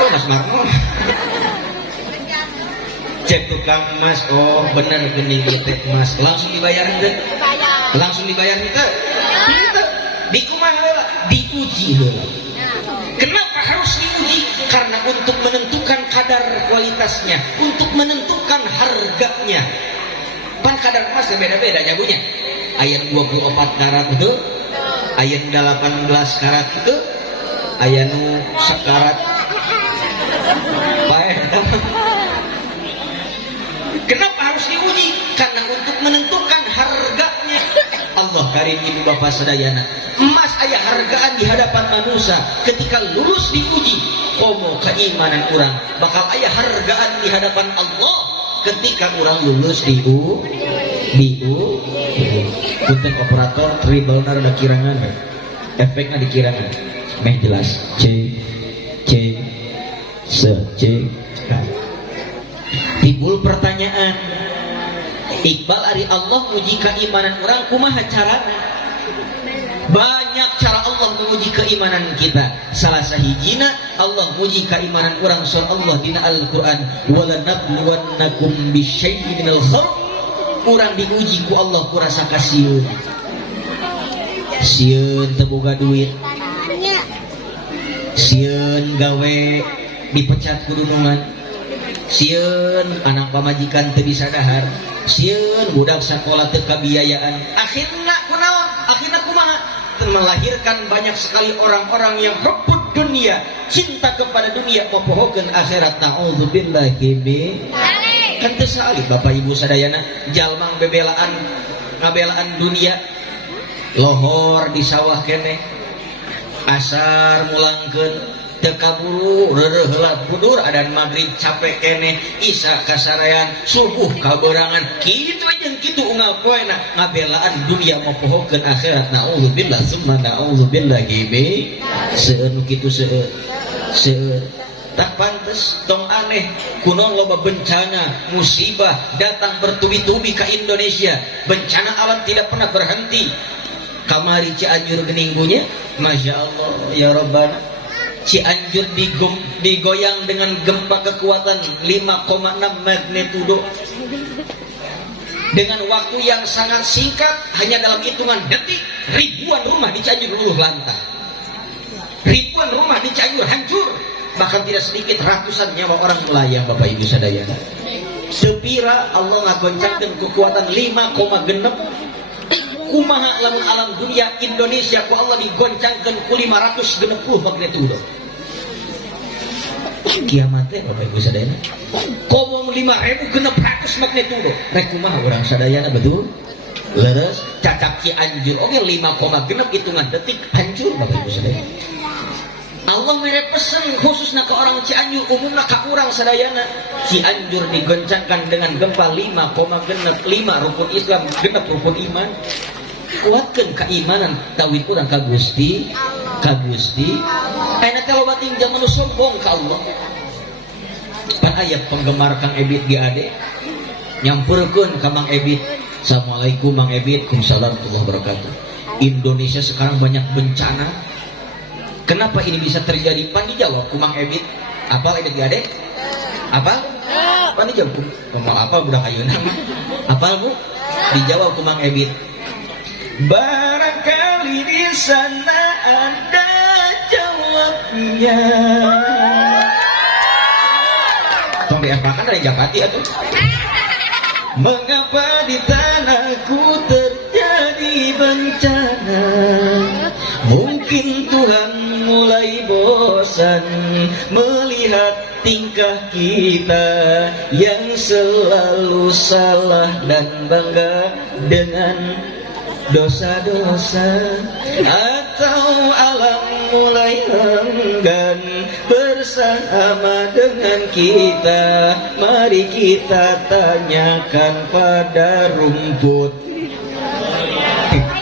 Oh, Mas Marmo. Cek tukang emas, oh bener geuning ieu teh emas. Langsung dibayar henteu? Langsung dibayar henteu? Henteu. Di kumaha heula? Diuji heula. Kenapa harus diuji? Karena untuk menentukan kadar kualitasnya, untuk menentukan harganya. Pan kadar emas beda-beda jagonya. Aya 24 karat itu, aya 18 karat itu, aya nu sekarat. Bae. Kenapa harus diuji? Karena untuk menentukan harganya. Allah karim ibu bapak sadayana. Emas aya hargaan di hadapan manusia. Ketika lulus diuji, komo keimanan orang bakal aya hargaan di hadapan Allah. Ketika orang lulus punten operator triple ada kirangan, efeknya dikirangan, meh jelas, c, timbul pertanyaan, Iqbal ari Allah uji keimanan orang kumaha carana? Banyak cara Allah menguji keimanan kita. Salah sahijina Allah menguji keimanan orang surah Allah dina Al-Qur'an, walanabluwannakum bisyai'in minal khawf. Urang diuji ku Allah ku rasa kasieun. Sieun teu boga duit. Sieun gawe dipecat ku dunungan. Sieun anak pamajikan teu bisa dahar. Sieun budak sakola teu kabiayaan. Akhirna kunaon? Akhirna kumaha? Melahirkan banyak sekali orang-orang yang rebut dunia, cinta kepada dunia, popohokeun akhirat. Nauzubillahi min kan teu salih Bapak Ibu sadayana jalma ngabelaan dunia lohor di sawah keneh asar mulangkeun teu kaburu reureuh heula budur adan magrib capek keneh isya kasarayan subuh kaberangan kitu jeung kitu unggal poena ngabelaan dunia mopohokeun akhirat naudzubillah summa naudzubillahi min seueur nu kitu seueur tak pantes tong aneh kunaon loba bencana musibah datang bertubi-tubi ke Indonesia bencana alam tidak pernah berhenti kamari Cianjur geuning bunyi masya Allah ya Rabbana Cianjur digoyang dengan gempa kekuatan 5,6 magnitudo dengan waktu yang sangat singkat hanya dalam hitungan detik ribuan rumah di Cianjur luluh lantak ribuan rumah di Cianjur hancur bahkan tidak sedikit ratusan nyawa orang melayang Bapak Ibu sadayana sepira Allah ngagoncangkeun kekuatan 5,6 kumaha lamun alam dunia Indonesia ku Allah digoncangkeun ku 560 magnitudo kiamat teh Bapak Ibu sadayana komong 5.000 genep ratus magnitudo rek kumaha urang sadayana betul leres cacak Cianjur oge 5, genep hitungan detik hancur Bapak Ibu sadayana Allah mere pesen khususnya ke orang Cianjur umumnya ke orang sadayana Cianjur digoncangkan dengan gempa 5, genep 5 rukun Islam genep rukun iman kuatkan keimanan tauhid urang ka Gusti ayeuna teh loba ting jaman sombong ka Allah pan aya penggemar Kang Ebit GAD nyamperkeun ka Mang Ebit assalamualaikum Mang Ebit waalaikumsalam warahmatullahi wabarakatuh Indonesia sekarang banyak bencana kenapa ini bisa terjadi pan dijawab ku Mang Ebit apal Ebit GAD apal pan dijawab ku ngomong apa budak ayeuna mah apal Bu dijawab ku Mang Ebit barangkali di sana ada jawabnya. Tong diapakan dari Jakati atuh. Mengapa di tanahku terjadi bencana? Mungkin Tuhan mulai bosan melihat tingkah kita yang selalu salah dan bangga dengan dosa-dosa atau alam mulai enggan bersama dengan kita mari kita tanyakan pada rumput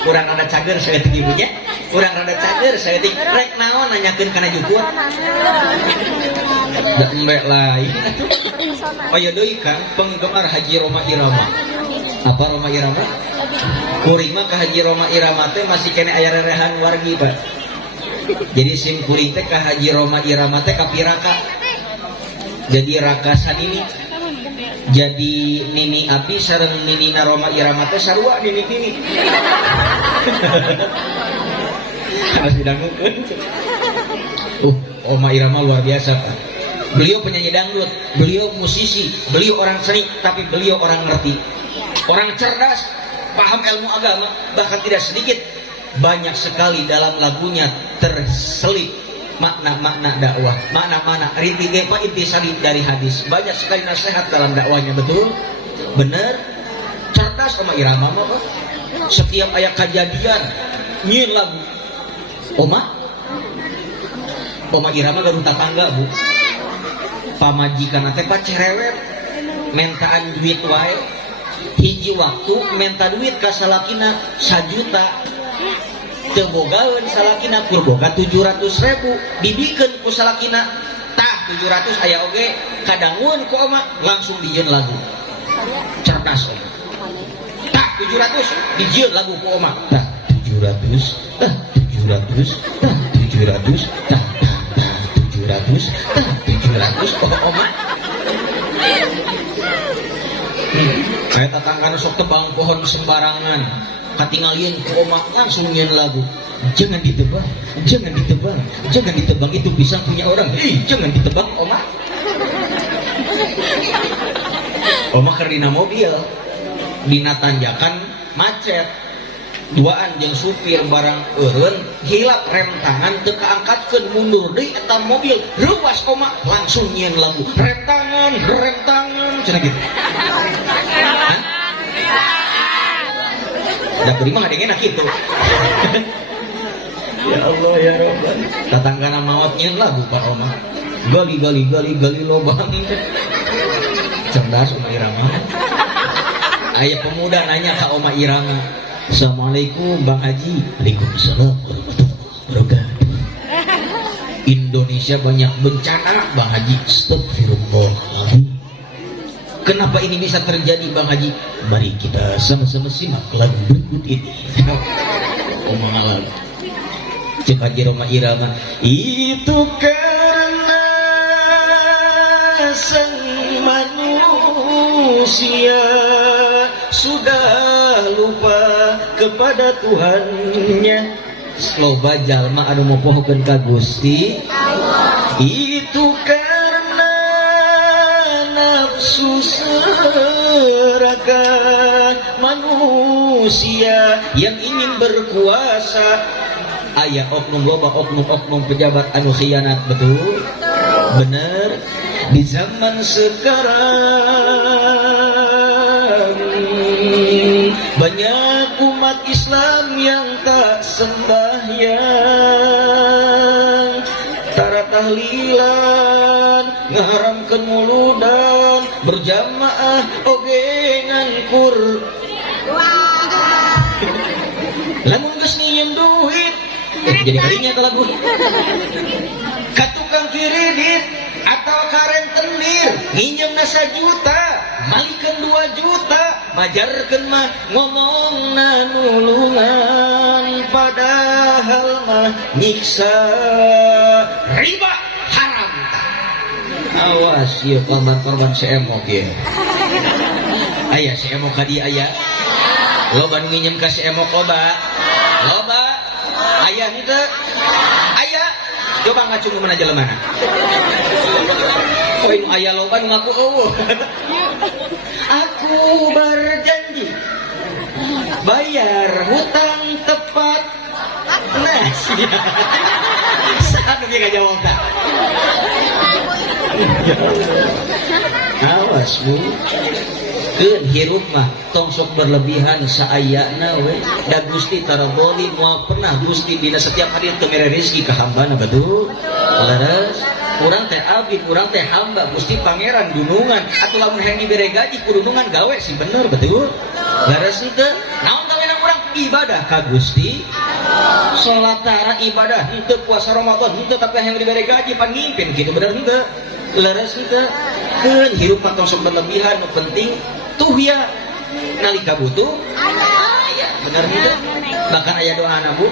kurang rada cager saya tinggi ibunya kurang rada cager saya tinggi rek naon nanyakeun kana jukut da embek lain aya deui kan penggemar Haji Roma Irama apa Roma Irama kuring mah ka Haji Roma Irama teh masih kene aya rerehan wargi Pak jadi sim kuring teh ka Haji Roma Irama teh kapiraka jadi rakasan ini jadi Nini Abi sareng Nini Roma Irama teh sarua nini harus didangukeun Oma Irama luar biasa Pak beliau penyanyi dangdut beliau musisi beliau orang seni tapi beliau orang ngerti orang cerdas paham ilmu agama bahkan tidak sedikit banyak sekali dalam lagunya terselip makna-makna dakwah makna-makna intisari dari hadis banyak sekali nasihat dalam dakwahnya betul bener cerdas Oma Irama mah setiap ayat kejadian nyin lagu Oma Irama garung tatangga Bu pamajikan teh pacerewet mentaan duit wae hiji waktu menta duit ka salakina 1 juta teu bogaeun salakina kur boga 700.000 dibikeun ku salakina tah 700 aya oge kadangun ku Oma langsung dijieun lagu cerdas Oma tah 700 dijieun lagu ku Oma tah 700 tah 700 tah 700 tah 700 tah 700 oh Oma kayak tatangkana sok tebang pohon sembarangan katingalieun ku Oma langsung nyeun lagu jangan ditebang itu pisang punya orang jangan ditebang Oma keur dina mobil dina tanjakan macet duaan jeung supir barang eureun hilap rem tangan teu kaangkatkeun mundur deui eta mobil ruas Oma langsung nyieun lagu rem tangan cenah gitu da kuring mah ngadengena kitu Ya Allah ya Rabbal. Tatanggana maot nyeun lagu Pak Oma. Gali lobang. Cerdas Oma Irama. Aya pemuda nanya ke Oma Irama. Assalamualaikum Bang Haji. Waalaikumsalam warahmatullahi wabarakatuh. Indonesia banyak bencana Bang Haji. Astagfirullahaladzim. Kenapa ini bisa terjadi Bang Haji? Mari kita sama-sama simak lagu berikut ini. Omong lagu. Cek Haji Roma Irama. Itu karena sang manusia sudah lupa kepada Tuhannya. Loba jalma anu mopohokeun ka Gusti itu karena nafsu serakah manusia yang ingin berkuasa. Aya oknum loba oknum pejabat anu khianat, betul bener. Di zaman sekarang banyak umat Islam yang tak sembahyang, tara tahlilan, ngaharamkeun muludan, berjamaah oge ngangkur. Lamun geus ngieun duit, jadi kalinya ke lagu. Ka tukang kredit atau ka rentenir nginjemna 1 juta, malikeun 2 juta, majarkeun mah ngomongna nulungan, padahal mah nyiksa riba haram. Awas ieu korban seemok ieu. Aya seemok ka dieu aya. Loba nu nginjem ka seemok loba. Loba aya henteu? Aya. Coba ngacung mana jelemana. Oh ini aya loba nu ngaku eueuh. Aku berjanji bayar hutang tepat. Nah, saat dia gak jawab tak. Awas bu. Keun hirup mah tong sok berlebihan saayana we. Da Gusti tara boleh moal pernah Gusti dina setiap hari teu mere rezeki ka hambana, betul. Leres. Urang teh abdi, urang teh hamba Gusti pangeran dunungan. Atuh lamun hayang dibere gaji kudunungan gawe sih bener, betul. Leres henteu? Naon tawena urang ibadah ka Gusti. Salat tara ibadah henteu, puasa Ramadan henteu, tapi hayang dibere gaji pan ngimpin kitu bener henteu. Leres henteu? Keun hirup mah tong sok berlebihan, nu penting tuh ya nalika butuh aya bener gitu. Bahkan aya doa Bu,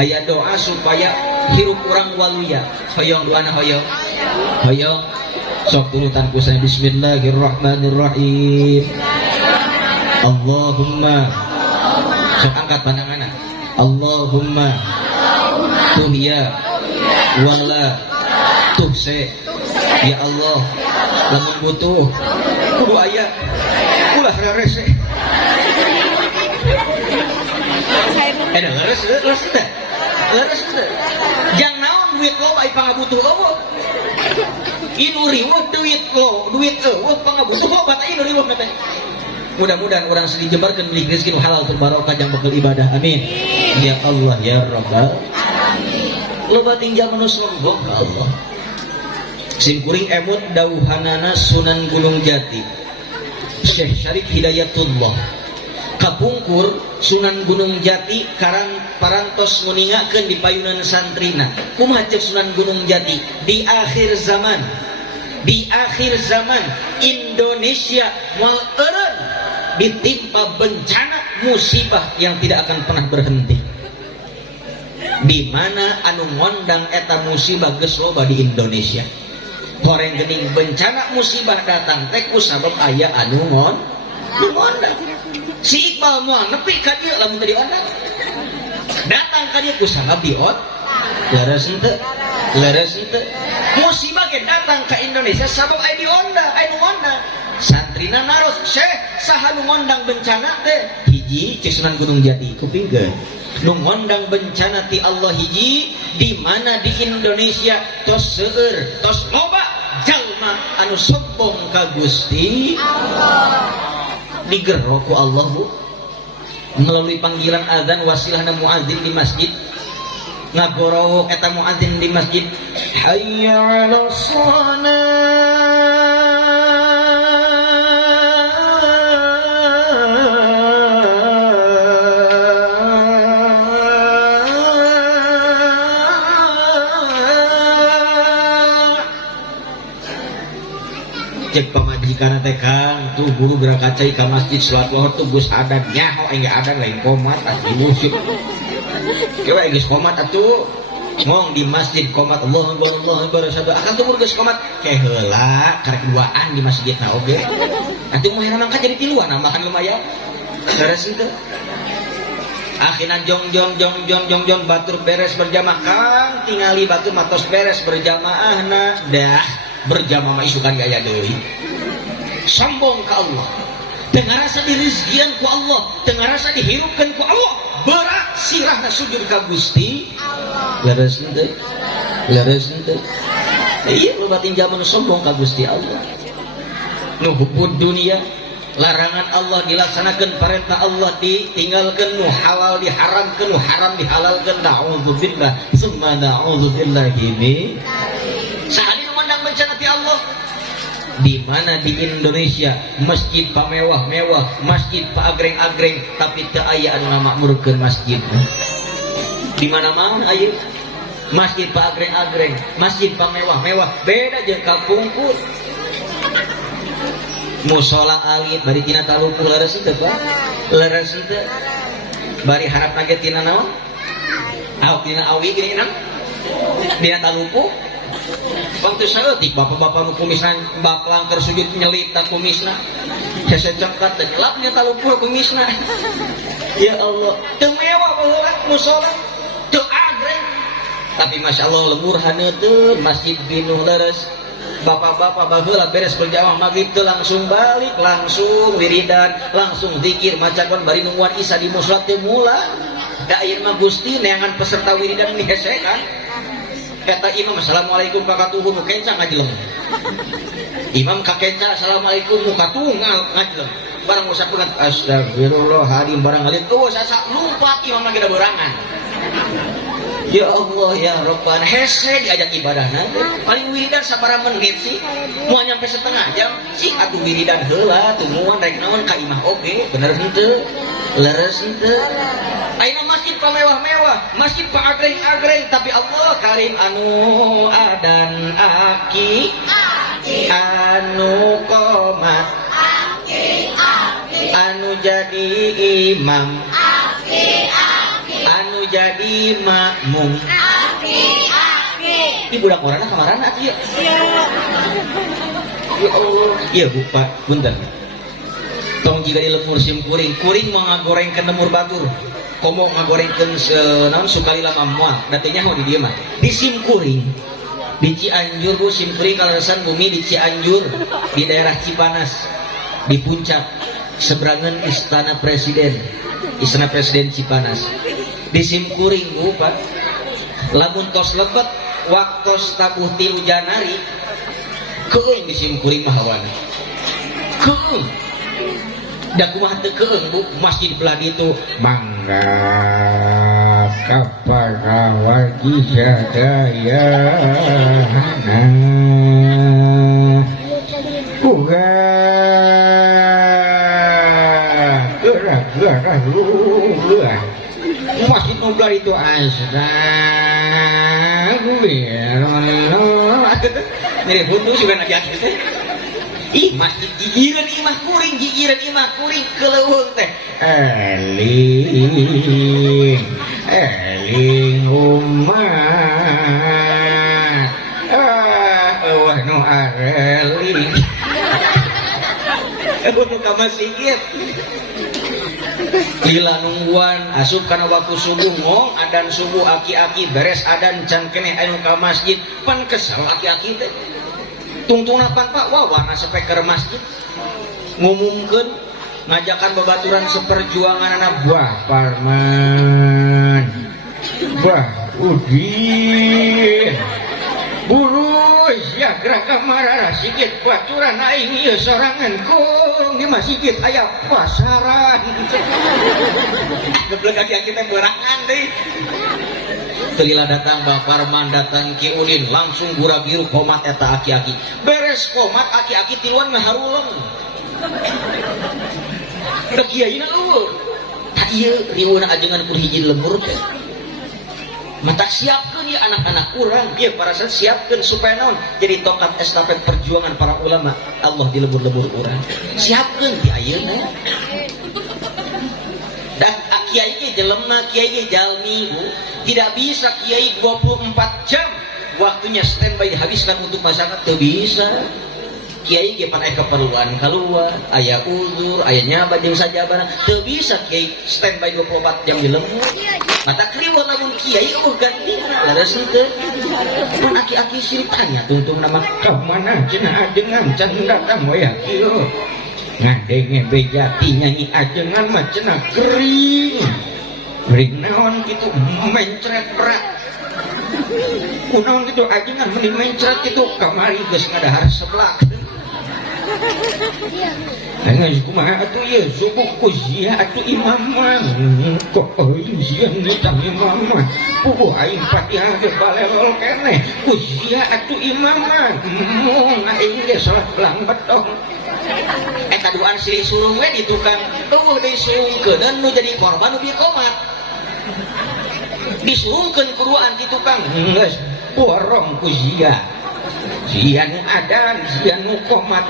aya doa supaya hirup urang waluya. Hoyong doana hoyong sok turutan ku saya. Bismillahirrahmanirrahim. Allahumma, sok angkat pandanganna. Allahumma tuh ya wala tuh se ya Allah lamun butuh kudu aya ulah rese. Leres teh. Jang naon duit lo ai pangabutuh eueuh. Inu riweuh duit eueuh pangabutuh obat inu riweuh teh. Mudah-mudahan orang sedih jebarkeun milik rezeki nu halal barokah jang bakal ibadah. Amin. Ya Allah ya Rabbal. Loba tinggal manu sombong ka Allah. Simkuring emut dauhanana Sunan Gunung Jati. Syekh Syarif Hidayatullah kapungkur Sunan Gunung Jati karang parantos nguningakeun di payunan santrina. Kumaha ceuk Sunan Gunung Jati? Di akhir zaman Indonesia moal eureun ditimpa bencana musibah yang tidak akan pernah berhenti. Di mana anu ngondang eta musibah geus loba di Indonesia. Horeng geuning bencana musibah datang teh ku sabab aya anu ngondang. Si Iqbal moal nepi ka dieu lamun teu diondang. Datang ka dieu ku sabab diot. Leres henteu? Musibah ge datang ka Indonesia sabab aya diondang, aya nu ngondang. Santrina naros, Syekh, saha nu ngondang bencana teh? Hiji cek Sunan Gunung Jati, kupingkeun. Nu ngondang bencana ti Allah hiji, di mana di Indonesia tos seueur, tos loba jalma anu sombong ka Gusti Allah. Digero ku Allah Bu melalui panggilan azan wasilahna muadzin di masjid. ngagorowok eta muadzin di masjid, hayya 'alas cek pamajikan teh Kang tuh guru gerak kacai ke masjid salat lohor tuh geus adan nyaho enggak adan lain komat atuh kewe geus komat atuh ngong di masjid komat Allahu Akbar sabda akan tuh geus komat ke heula karek duaan di masjidna oge atuh mun mangka jadi tiluan nambahan lumayan beres itu akhirnya jong batur beres berjamaah Kang tingali batur matos beres berjamaah dah berjamaah isukan gaya deui sombong ke Allah tengah rasa dirizkian ku Allah tengah rasa dihirupkan ku Allah berat sirahna sujud ka Gusti Allah leres henteu iya lu batin zaman sombong ka Gusti Allah nu hubud dunia larangan Allah dilaksanakan perintah Allah ditinggalkan nu halal diharamkan nu haram dihalalkan na'udzubillah summa na'udzubillahi min sahali memandang bencana ti Allah di mana di Indonesia masjid pamewah-mewah masjid pa agreng-agreng tapi teu aya anu ngamakmurkeun masjid di mana-mana aya masjid pa agreng-agreng masjid pamewah-mewah beda jeung kapungkur musola alit bari tina talupuh leres teu Pak leres teu bari harap nage tina naon tina awi gini nang dina talupuh waktu saeutik bapak-bapak nu kumisna baklang tersujud nyelit ta kumisna hese cengkat teh nyelap nya talupuh kumisna ya Allah teu mewah baheula musola teu agreng tapi masya Allah lembur haneuteun masjid binuh leres bapak-bapak baheula beres berjamaah maghrib teu langsung balik langsung wiridan langsung zikir macakeun bari nungguan isya di musala teu mula da ieu mah Gusti neangan peserta wiridan dihesekan kata imam assalamualaikum kakatuhu nu kenca ngajleng imam kakenca assalamualaikum nu katuh ngajleng barang usapeun astagfirullahaladzim barang ngalit tuh sasa lumpat imam lagi da berangan ya Allah ya Rabbana hese diajak ibadahna paling wiridan sabaraha menit sih moal nyampe setengah jam sih atuh wiridan heula tuh moal rek naon ka imah oge bener henteu leres henteu ayeuna masjid pamewah-mewah masjid pa agreng-agreng tapi Allah karim anu adan aki anu qomat anu jadi imam anu jadi makmum ini budak orangna kamarana atuh ya ya Allah iya Bu Pak punten tong jika di lemur sim kuring mau ngagorengkeun lemur batur komo ngagorengkeun naon sukali lama moal da teh nyaho di dieu mah di sim kuring di Cianjur Bu sim kuring kalasan bumi di Cianjur di daerah Cipanas di puncak seberangan istana presiden Cipanas di sim kuring Bu Pak lamun tos lebet waktos tabuh 3 Januari keung di sim kuring mah hawana keung da kumaha teu keung Bu masjid belah ditu mangga kapara wajidaya uga gerah masjid nu belah itu astagfirullah mere buntu juga lagi teh ih masjid jigireun imah kuring keleuweung teh eling umat eueuh nu areling nu ka masjid lila nungguan asup kana waktu subuh ngong adan subuh aki-aki beres adan can keneh anu ka masjid pan kesel aki-aki teh tungtungna pan Pak wah warna speaker masjid ngumumkeun ngajakan babaturan seperjuangan anak buah Parman buah Udin burus ya gerak kamarara sikit baturan aing ieu sorangan kong di masjid aya pasaran geblek aki kita berangan deui Telila datang Mbak Parman, datang Ki Udin, langsung gura biru komat eta aki-aki. Beres komat aki-aki tiluan ngaharuleng. Da kiai na eueuh. Tak ieu riweuna ajengan kur hiji lembur teh. Mata siapkeun ya anak-anak urang, ieu para saat siapkeun supaya naon? Jadi tongkat estafet perjuangan para ulama Allah di lembur-lembur urang. Siapkeun di ayeuna. Dan kiai ge jelemna, kiai ge jalmi, Bu. Tidak bisa kiai 24 jam waktunya standby dihabiskan untuk masyarakat, teu bisa. Kiai ge pan aya keperluan keluar, aya uzur, aya nyaba jeung sajabana, teu bisa kiai standby 24 jam di lembur. Mata kriweuh lamun kiai eueuh gantina, leres teu. Mun aki-aki ceritanya tungtung nama ka mana cenah ajengan can datang we kieu. Ngadenge bejati nyanyi ajengan mah cenah kering. Kering naon kitu mencret berat. Kunaon kitu ajengan mending mencret kitu kamari geus ngadahar seblak. Dengan kumaha atuh ieu subuh ku sia atuh imam mah kok euy sia ngitang imam mah puguh aing Fatihah ge balelol keneh ku sia atuh imam mah aing ge salat belang betong eta duaan silih surung we di tukang eueuh deui surungkeun nu jadi korban nu komat disurungkeun kuduaan di tukang geus borong ku sia sia nu adan, sia nu komat,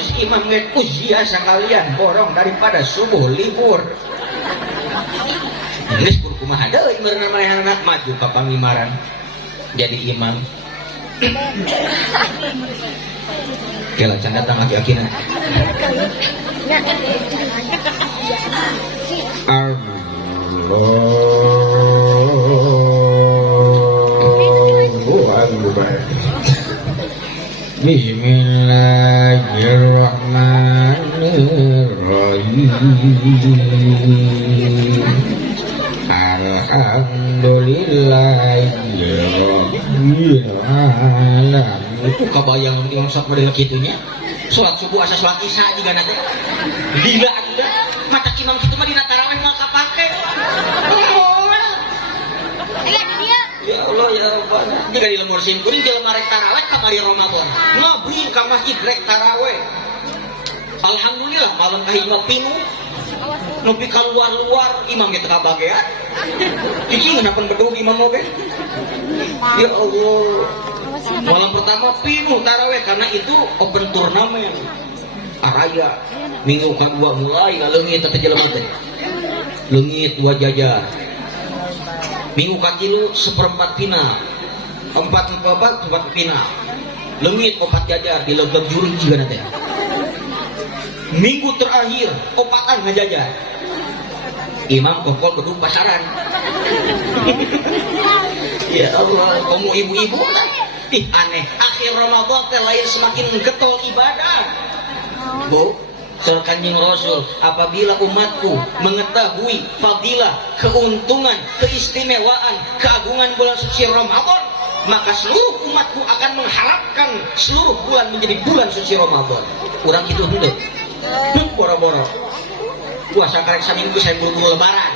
si imam ge ku sia sakalian borong daripada subuh libur. Geus kumaha deui beurna manehna maju ka pangimaran jadi imam. Kela can datang aki-akina. Allahu Akbar. Bismillahirrahmanirrahim. Alhamdulillahirabbil alamin. Itu kabayang di masak model kitunya. Salat subuh asa salat isya juga nanti. Gila ada mata imam kitu mah dina tarawih mah kapake. Ya Allah ya Rabbana. Jika di lemur sim kuring jelema rek tarawih kamari Ramadan. Ngabring ka masjid rek tarawih. Alhamdulillah malam kahiji mah pinuh. Nepi ka luar-luar imam ge teu kabagean. Iki ngeunapan beduh imam oge. Ya Allah. Malam pertama pinuh tarawih karena itu open turnamen. Araya minggu kedua mulai ngaleungit teh jelema teh. Leungit dua jajar. Minggu katilu seperempat final, empat final, leungit 4 jajar di legeg juri juga nanti. Minggu terakhir opatan ngajajar. Imam kokol bedung pasaran. Ya Allah, kamu ibu-ibu lah. Ih aneh, akhir Ramadan teh lain semakin getol ibadah. Bu, Kanjeng Rasul, apabila umatku mengetahui fadilah, keuntungan, keistimewaan, keagungan bulan suci Ramadan, maka seluruh umatku akan mengharapkan seluruh bulan menjadi bulan suci Ramadan. Kurang itu henteu. Duk boro-boro. Puasa karek saminggu saya buru-buru lebaran.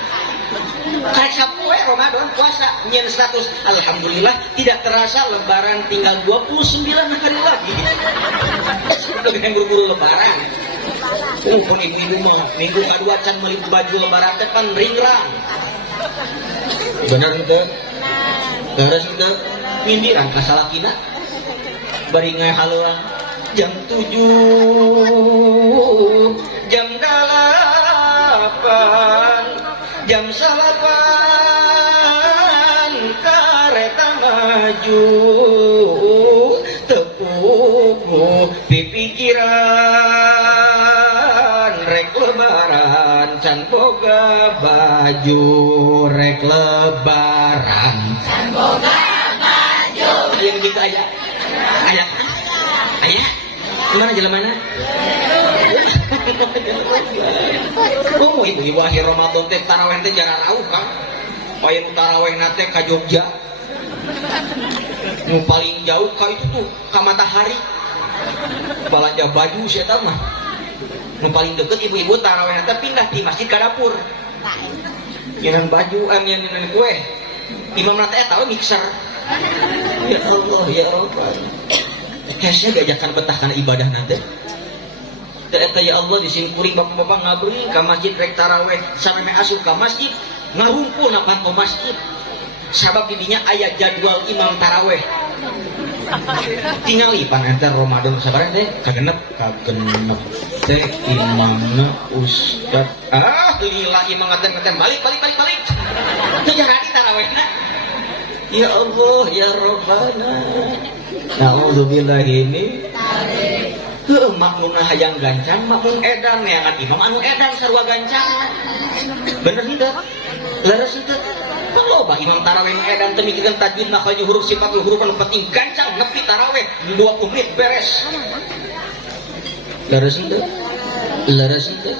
Karek sapoe Ramadan puasa nyen status alhamdulillah tidak terasa lebaran tinggal 29 hari lagi. Lebih yang buru-buru lebaran. Pun ibu-ibu mah minggu kedua can meuli baju lebaran teh pan ringrang. Bener teu? Beres teu? Mindiran ka salakina. Bari ngahaluang jam 7, jam 8, jam 9 kareta maju tepuh pipikiran rek lebaran can boga baju rek lebaran can boga baju yang gitu aja ayah gimana jalan mana oh ibu-ibu akhir Ramadan teh tarawih teh jangan rauh kan payah tarawih nate ka Jogja nu paling jauh ka itu tuh ka Matahari balanja baju sia tah mah nu paling deket ibu-ibu tarawih nate pindah di masjid ka dapur nyenan baju nyenan kue imam nate eta mixer. Ya Allah ya Rabbana. Kesnya diajakan betah kana ibadah nanti. Eta ya Allah disimkuring bapak-bapak ngabri ka masjid rek taraweh sameme asup ka masjid ngarumpul napan ka masjid. Sabab didinya aya jadwal imam taraweh. Tingali pan enter Ramadan sabareng teh kagenep teh imamna ustad lila imam ngaten balik teh jarani tarawehna. Ya Allah ya Rabbana. Nauzubillah ini. Makmumna hayang gancang, makmum edan neangan imam anu edan sarua gancang. Bener tidak? Leres itu. Loba imam tarawih edan teu mikirkeun tajwidna kaya huruf sifatul huruf anu penting gancang nepi tarawih 20 menit beres. Leres itu. Leres itu.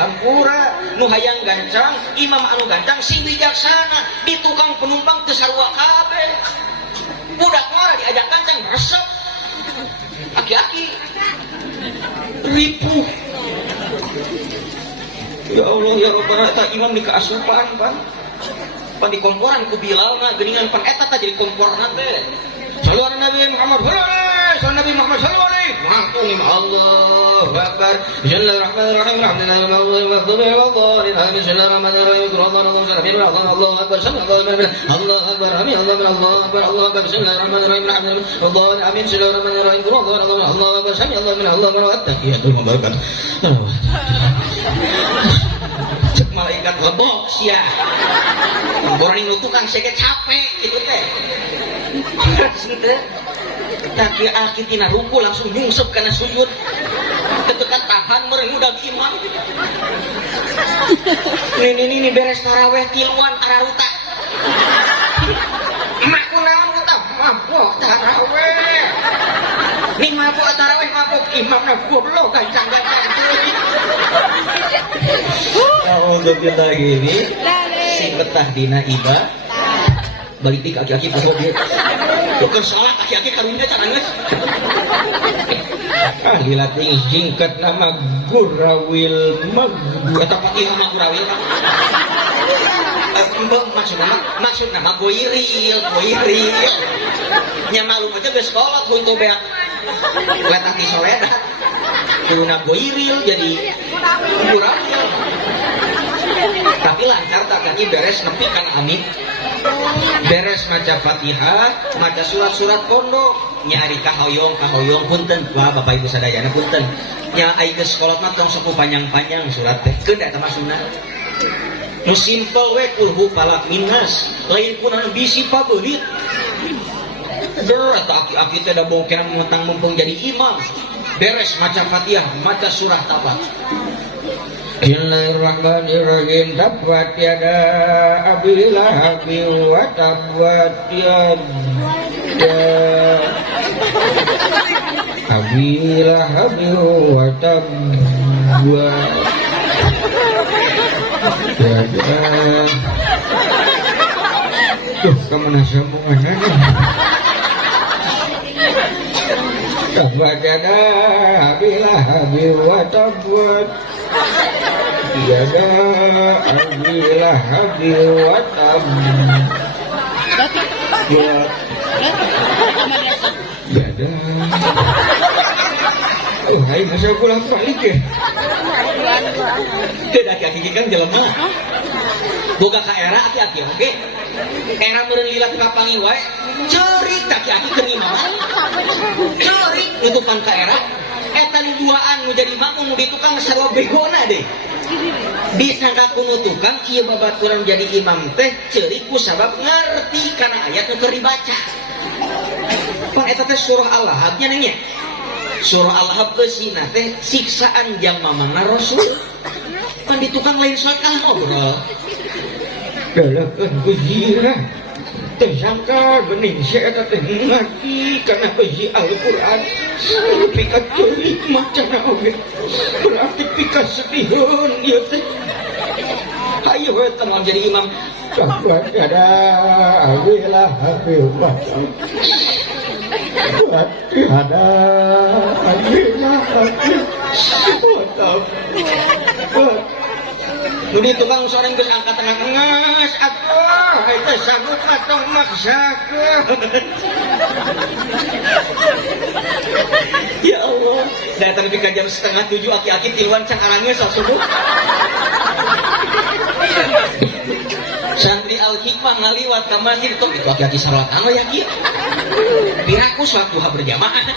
Hampura nu hayang gancang, imam anu gancang sing wijaksana, di tukang penumpang teu sarua kabeh. Budak mah diajak gancang resep. Aki-aki ripuh. Ya Allah ya Rabbana eta imam di keasupan pan di komporan ku Bilal mah geuningan pan eta teh jadi komporna teh. Sallallahu Nabi Muhammad sallallahu Nabi Muhammad sallallahu alaihi wasallam. Allahu akbar. Bismillahirrahmanirrahim. Alhamdulillahi rabbil alamin. Bismillahirrahmanirrahim. Allahu akbar. Allahu akbar. Allahu akbar. Allahu akbar. Bismillahirrahmanirrahim. Allahu amin. Bismillahirrahmanirrahim. Allahu akbar. Allahu akbar. Tahiyatul mubarakatuh. Cek malaikat lebok sia. Goreng nu tukang sege capek gitu teh. Tapi aki tina ruku langsung nyungsep kana sujud. Ketekan tahan mereng udah imam. Ini beres taraweh tiluan araruta. Emak kunaon uta mabok taraweh. Ning mabok taraweh mabok imamna goblok gancang-gancang teuing. Alhamdulillah ini sing betah dina ibadah. Balik di kaki-kaki pas dia. Bukan sholat kaki-kaki karunya carangeus. Gila ting jingkat nama Gurawil Magdu eta pati nama Gurawil. Maksud nama Goiril. Nya malu aja geus kolot huntu beak. Letak di soledat. Tuna Goiril jadi Gurawil. Tapi lancar tak kaki beres nepi kan amin. Beres maca Fatihah, maca surat-surat pondok, nyari kahoyong punten. Wah Bapak Ibu sadayana punten. Nya ai geus kolot mah tong suku panjang-panjang surat teh. Keun eta mah sunah. Nu simpel we kulhu palak minnas, lain kunaon bisi pabeulit. Eta aki-aki teh da bongkeran mentang mumpung jadi imam. Beres maca Fatihah, maca surah Tabat. Bismillahirrahmanirrahim. Tabbat yada Abi Lahabin wa tabbat yada Abi Lahabin wa tabbat yada. Duh, kemana sambungannya nih? Tabbat yada Abi Lahabin wa tabbat yada Abi Lahabin wa tabbat yada. Hai masa pulang balik ya. Tidak aki-aki kan jelema. Boga ka era aki-aki oke. Era meureun lila ka pangi wae. Ceurik aki-aki keur imam. Ceurik nutupan ka era. Eta nu duaan nu jadi makmum nu ditukang sarua begona deh. Disangka kuno tukang ieu babaturan jadi imam teh ceurik ku sabab ngarti kana ayat nu keur dibaca. Pan eta teh surah Al-Lahab nya nya. Surah Al-Lahab eusina teh siksaan jang mamangna Rasul. Pan ditukang lain sakal ngobrol. Dalakeun gejira. Tersangka bening saya teh ngaji karena biji Al-Quran. Pika ceurik macana oge. Berarti pika sedihun ieu teh. Ayo we teman jadi imam. Tabbat yada Abi Lahabin wa tabbat yada Abi Lahabin wa tabbat Jadi tukang soreng geus angkat tengah ngas atuh eta sagut atong maksakeun. Ya Allah, datang di jam 6:30 aki-aki tiluan can arangnya subuh. Santri Al-Hikmah ngaliwat ka masjid tok itu aki-aki salat ya kieu. Piraku salat duha berjamaah.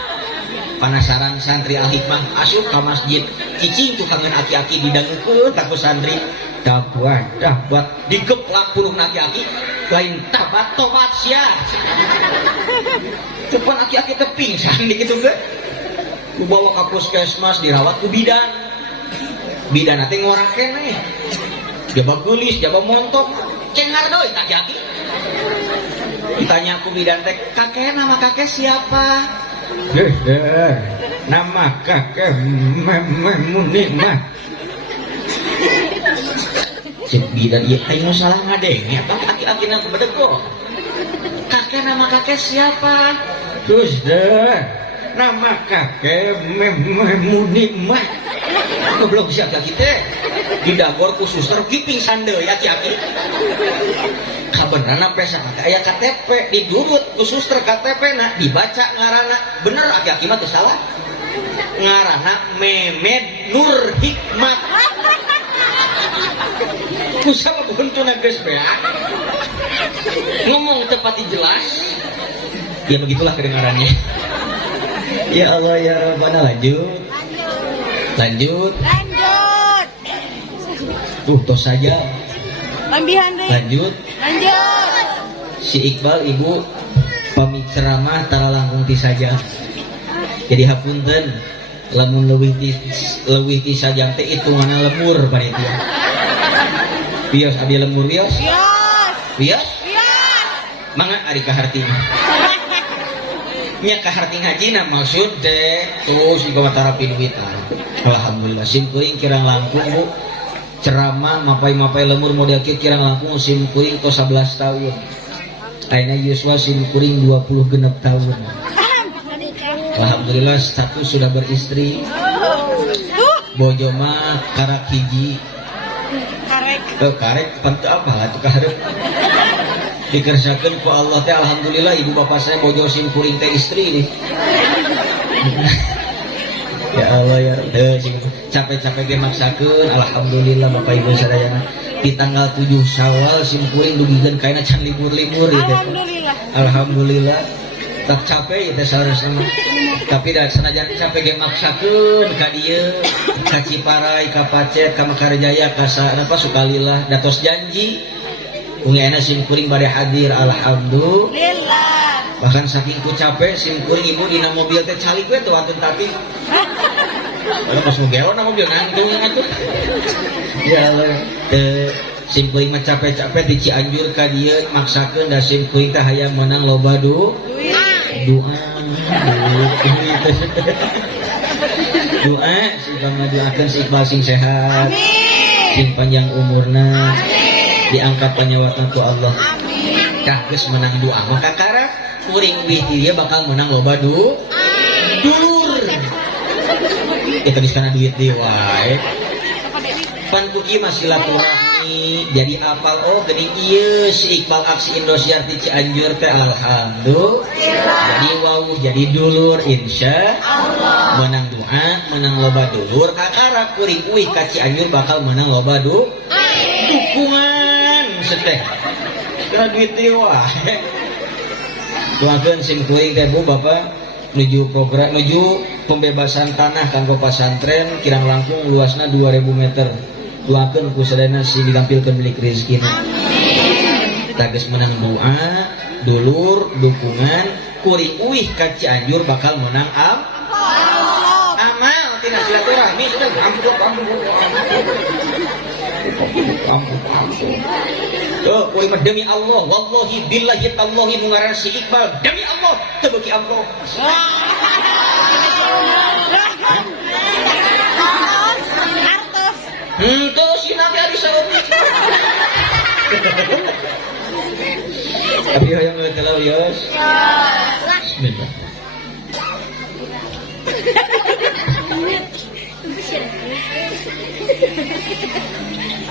Penasaran santri Al-Hikmah asup ka masjid, cicing tukangan aki-aki didangukeun ka santri. Dabuat digeplak puluh aki-aki lain tabat tobat sia. Cepat aki-aki teh pingsan dikitu ge. Ku bawa ka puskesmas dirawat ku bidan. Bidan teh ngorang keneh. Jaba geulis, jaba montok, cengar deui aki-aki. Ditanya ku bidan teh, "Kakek, nama kakek siapa?" Nama kakek Memunimah. Cek bidan ieu aing salah ngadenge apa aki-aki na bedego. "Kakek, nama kakek siapa?" "Terus deh, nama kakek Memunimah." Goblok si aki-aki teh didagor ku suster kiping sande ya aki-aki. Kabeneran pesa aya KTP didurut ku suster KTP na dibaca ngaranna bener aki-aki mah teu salah. Ngaranna Memed Nur Hikmat. Kusama buntuna geus beak. Ngomong tepati jelas. Ya begitulah kedengarannya. Ya Allah ya Rabbana lanjut. Tos saja. Lanjut. Si Iqbal ibu pami ceramah tara langkung ti saja. Jadi hapunten lamun leuwih ti sajam teh hitunganna lemur panitia. Bios abi lemur bios. Bios. Mangga ari kaharti. Nya kaharti ngajina maksud teh tuh si kamatarapi duitan. Alhamdulillah sim kuring kirang langkung Bu. Ceramah mapai-mapai lemur model kirang langkung sim kuring tos 11 tahun. Ayeuna Yuswa sim kuring 20 genep tahun. Alhamdulillah status sudah beristri. Bojo mah karak hiji. Karek panteu apa atuh kaharep. Dikerjakeun ku Allah teh alhamdulillah ibu bapak saya bojo sim kuring teh istri nih. Ya Allah ya capek-capek ge maksakeun alhamdulillah bapak ibu sadayana di tanggal 7 Syawal sim kuring dugikeun kaina can libur-libur gitu. Alhamdulillah tak capek teh saudara-saudara. Tapi da sanajan capek ge maksakeun ka dieu ka Ciparai ka Pacet ka Mekarjaya ka apa Sukalila datos janji ungi ana sim kuring bade hadir alhamdulillah. Bahkan saking ku capek sim kuring ibu dina mobil teh calik we teu wateun tapi kalau pas ngegelo na mobil nangtung atuh. Ya Allah. Sim kuring mah capek-capek di Cianjur ka dieu maksakeun da sim kuring teh hayang menang loba doa. Doa si Bang ngadoakeun si Iqbal sing sehat. Amin. Sing panjang umurna. Diangkat panyawatna ku Allah. Amin. Tah geus menang doa maka karep kuring wih ieu bakal menang loba dulur. Kita diskana duit deui wae. Pan ku kieu silaturahmi jadi apal oh geuning ieu si Iqbal aksi Indosiar di Cianjur teh alhamdulillah. Jadi wau jadi dulur insyaallah. Menang doa, menang loba dulur kakara kuring uih ka Cianjur bakal menang loba dukungan seteh. Kena duit deui wae. Doakeun sim kuring teh Bu Bapak menuju program menuju pembebasan tanah kanggo pasantren kirang langkung luasna 2000 meter. Doakeun ku sadayana si digampilkeun milik rezeki. Amin. Tages menang doa, dulur, dukungan, kuring uih ka Cianjur bakal menang amal tina silaturahmi sudah ampun. Tuh, kuring mah demi Allah, wallahi billahi tallahi nu ngaran si Iqbal demi Allah teu beuki Allah. Tuh si nabi ari saeutik. Abi hoyong ngetelau yos. Bismillah.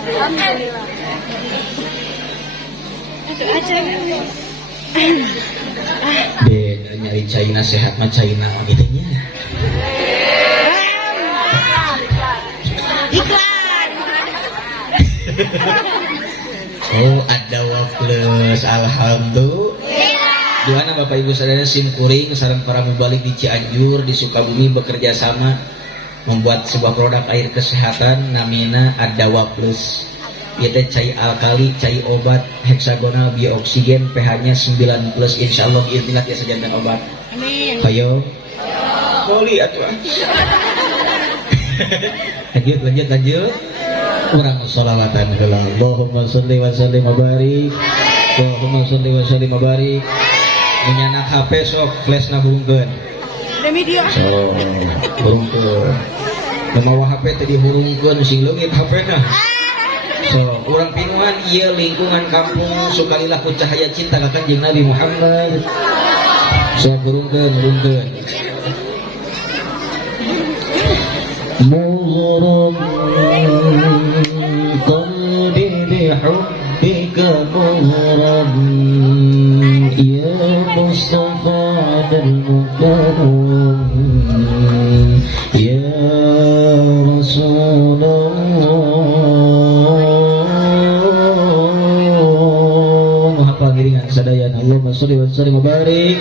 Alhamdulillah. Beda nyari China sehat mah China gitu nya. Iklan. Oh, ada plus, alhamdulillah. Gimana Bapak Ibu Saudara simkuring sareng para mubalik di Cianjur, di Sukabumi bekerja sama membuat sebuah produk air kesehatan namina Adawa Plus. Ieu teh cai alkali, cai obat heksagonal biooksigen pH-nya 9+, insyaallah biiznillah tiasa jantan obat. Amin. Ayo. Soli atuh. Lanjut. Urang sholawatan heula. Allahumma sholli wa sallim wa barik. Allahumma sholli wa sallim wa barik. Menyanak HP sok flashna hurungkeun. Demi dia. So, hurungkeun. Memawa HP teh dihurungkeun sing leungit HP-na. So, urang pinuhan ieu lingkungan kampung Sukalila ku cahaya cinta ka Kanjeng Nabi Muhammad. So, hurungkeun. مغرم قلبي بحبك مغرم يا مصطفى المكرم يا رسول الله. Hafal giringan sadayan. Allahumma sholli wa sallim wa barik.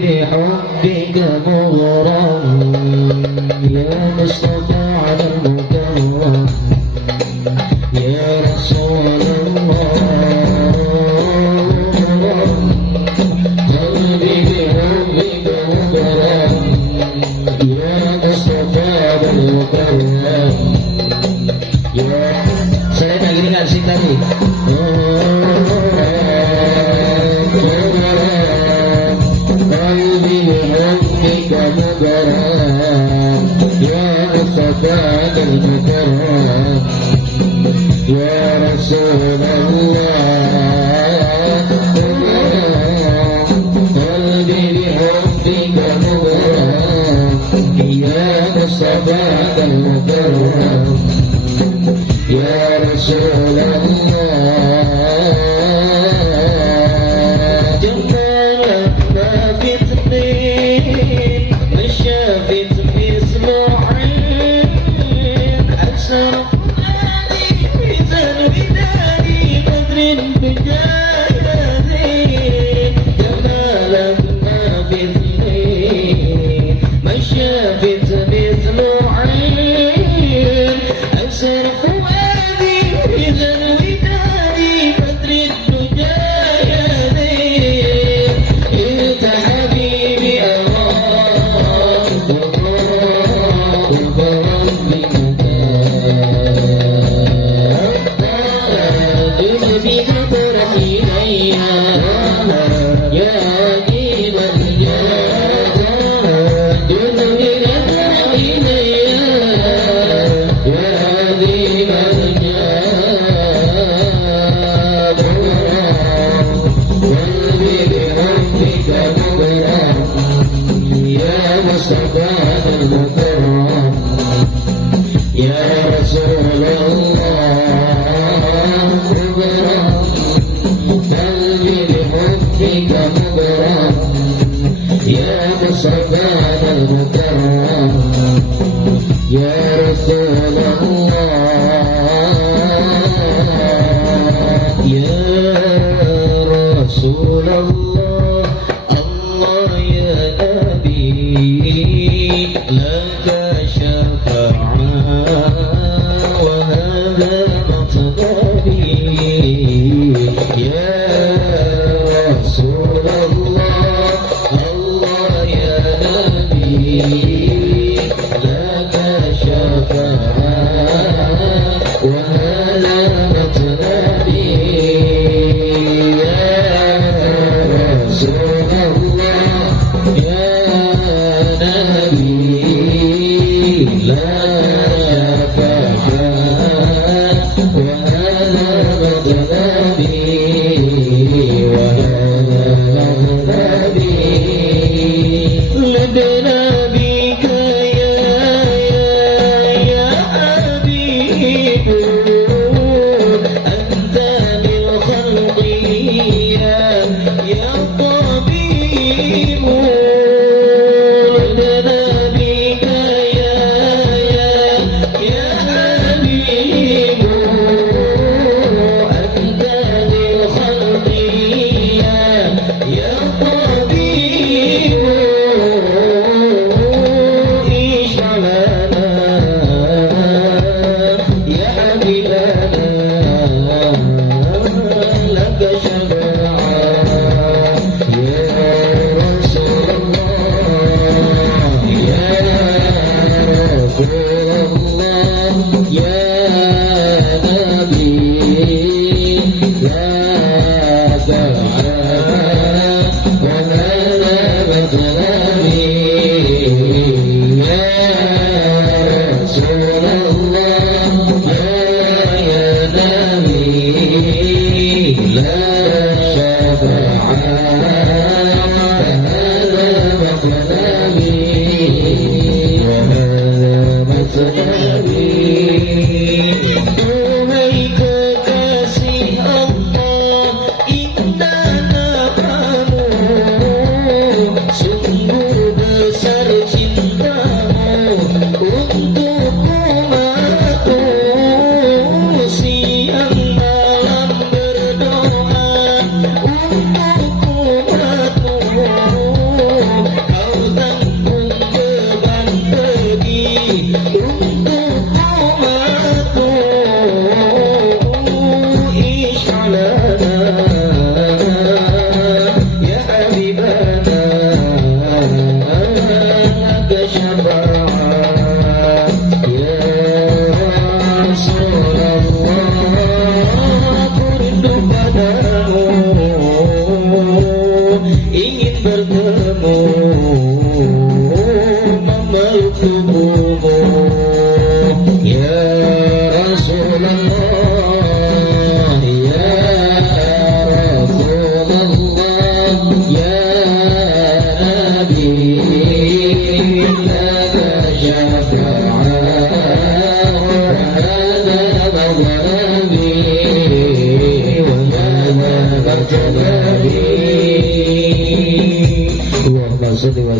بحبك مغرم يا مصطفى على المكرم يا رسول الله قلبي بحبك مغرم يا مصطفى على المكرم يا saya lagi dengar sih tadi بحبك مغرم يا مصطفى المكرم يا رسول الله قلبي بحبك مغرم يا مصطفى المكرم يا رسول الله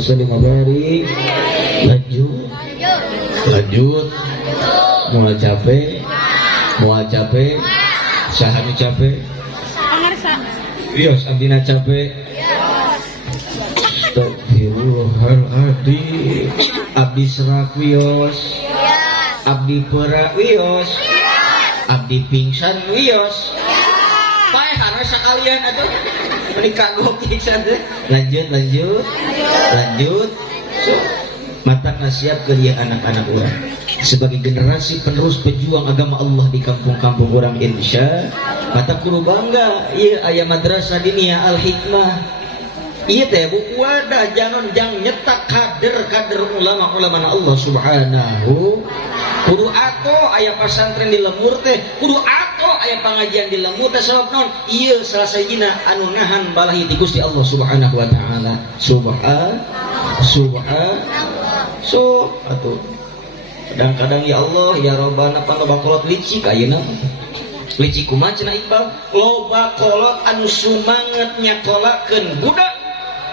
sallim wa barik. Lanjut. Moal capek. Saha nu capek? Pangarsa. Wios abdina capek. Astagfirullahaladzim. Abdi serak wios. Abdi perak wios. Abdi pingsan wios. Pae harus sekalian atuh. Menikah kagok pingsan teh. Lanjut. So, mata nasihat ke dia anak-anak orang sebagai generasi penerus pejuang agama Allah di kampung-kampung orang Indonesia. Mata kudu bangga ieu aya madrasah diniyah Al Hikmah. Ieu teh buku wadah jangan nyetak kader ulama-ulama Allah Subhanahu. Kudu ato aya pesantren di Lemur teh, kudu ato aya pengajian di Lemur teh sabab naon? Ieu salah sajina anu nahan balahi ti Gusti Allah Subhanahu wa taala. Subhan. So atuh kadang-kadang ya Allah ya Rabbana pangloba kolot licik ayeuna. Licik kumaha cenah Iqbal? Loba kolot anu sumanget nyakolakeun budak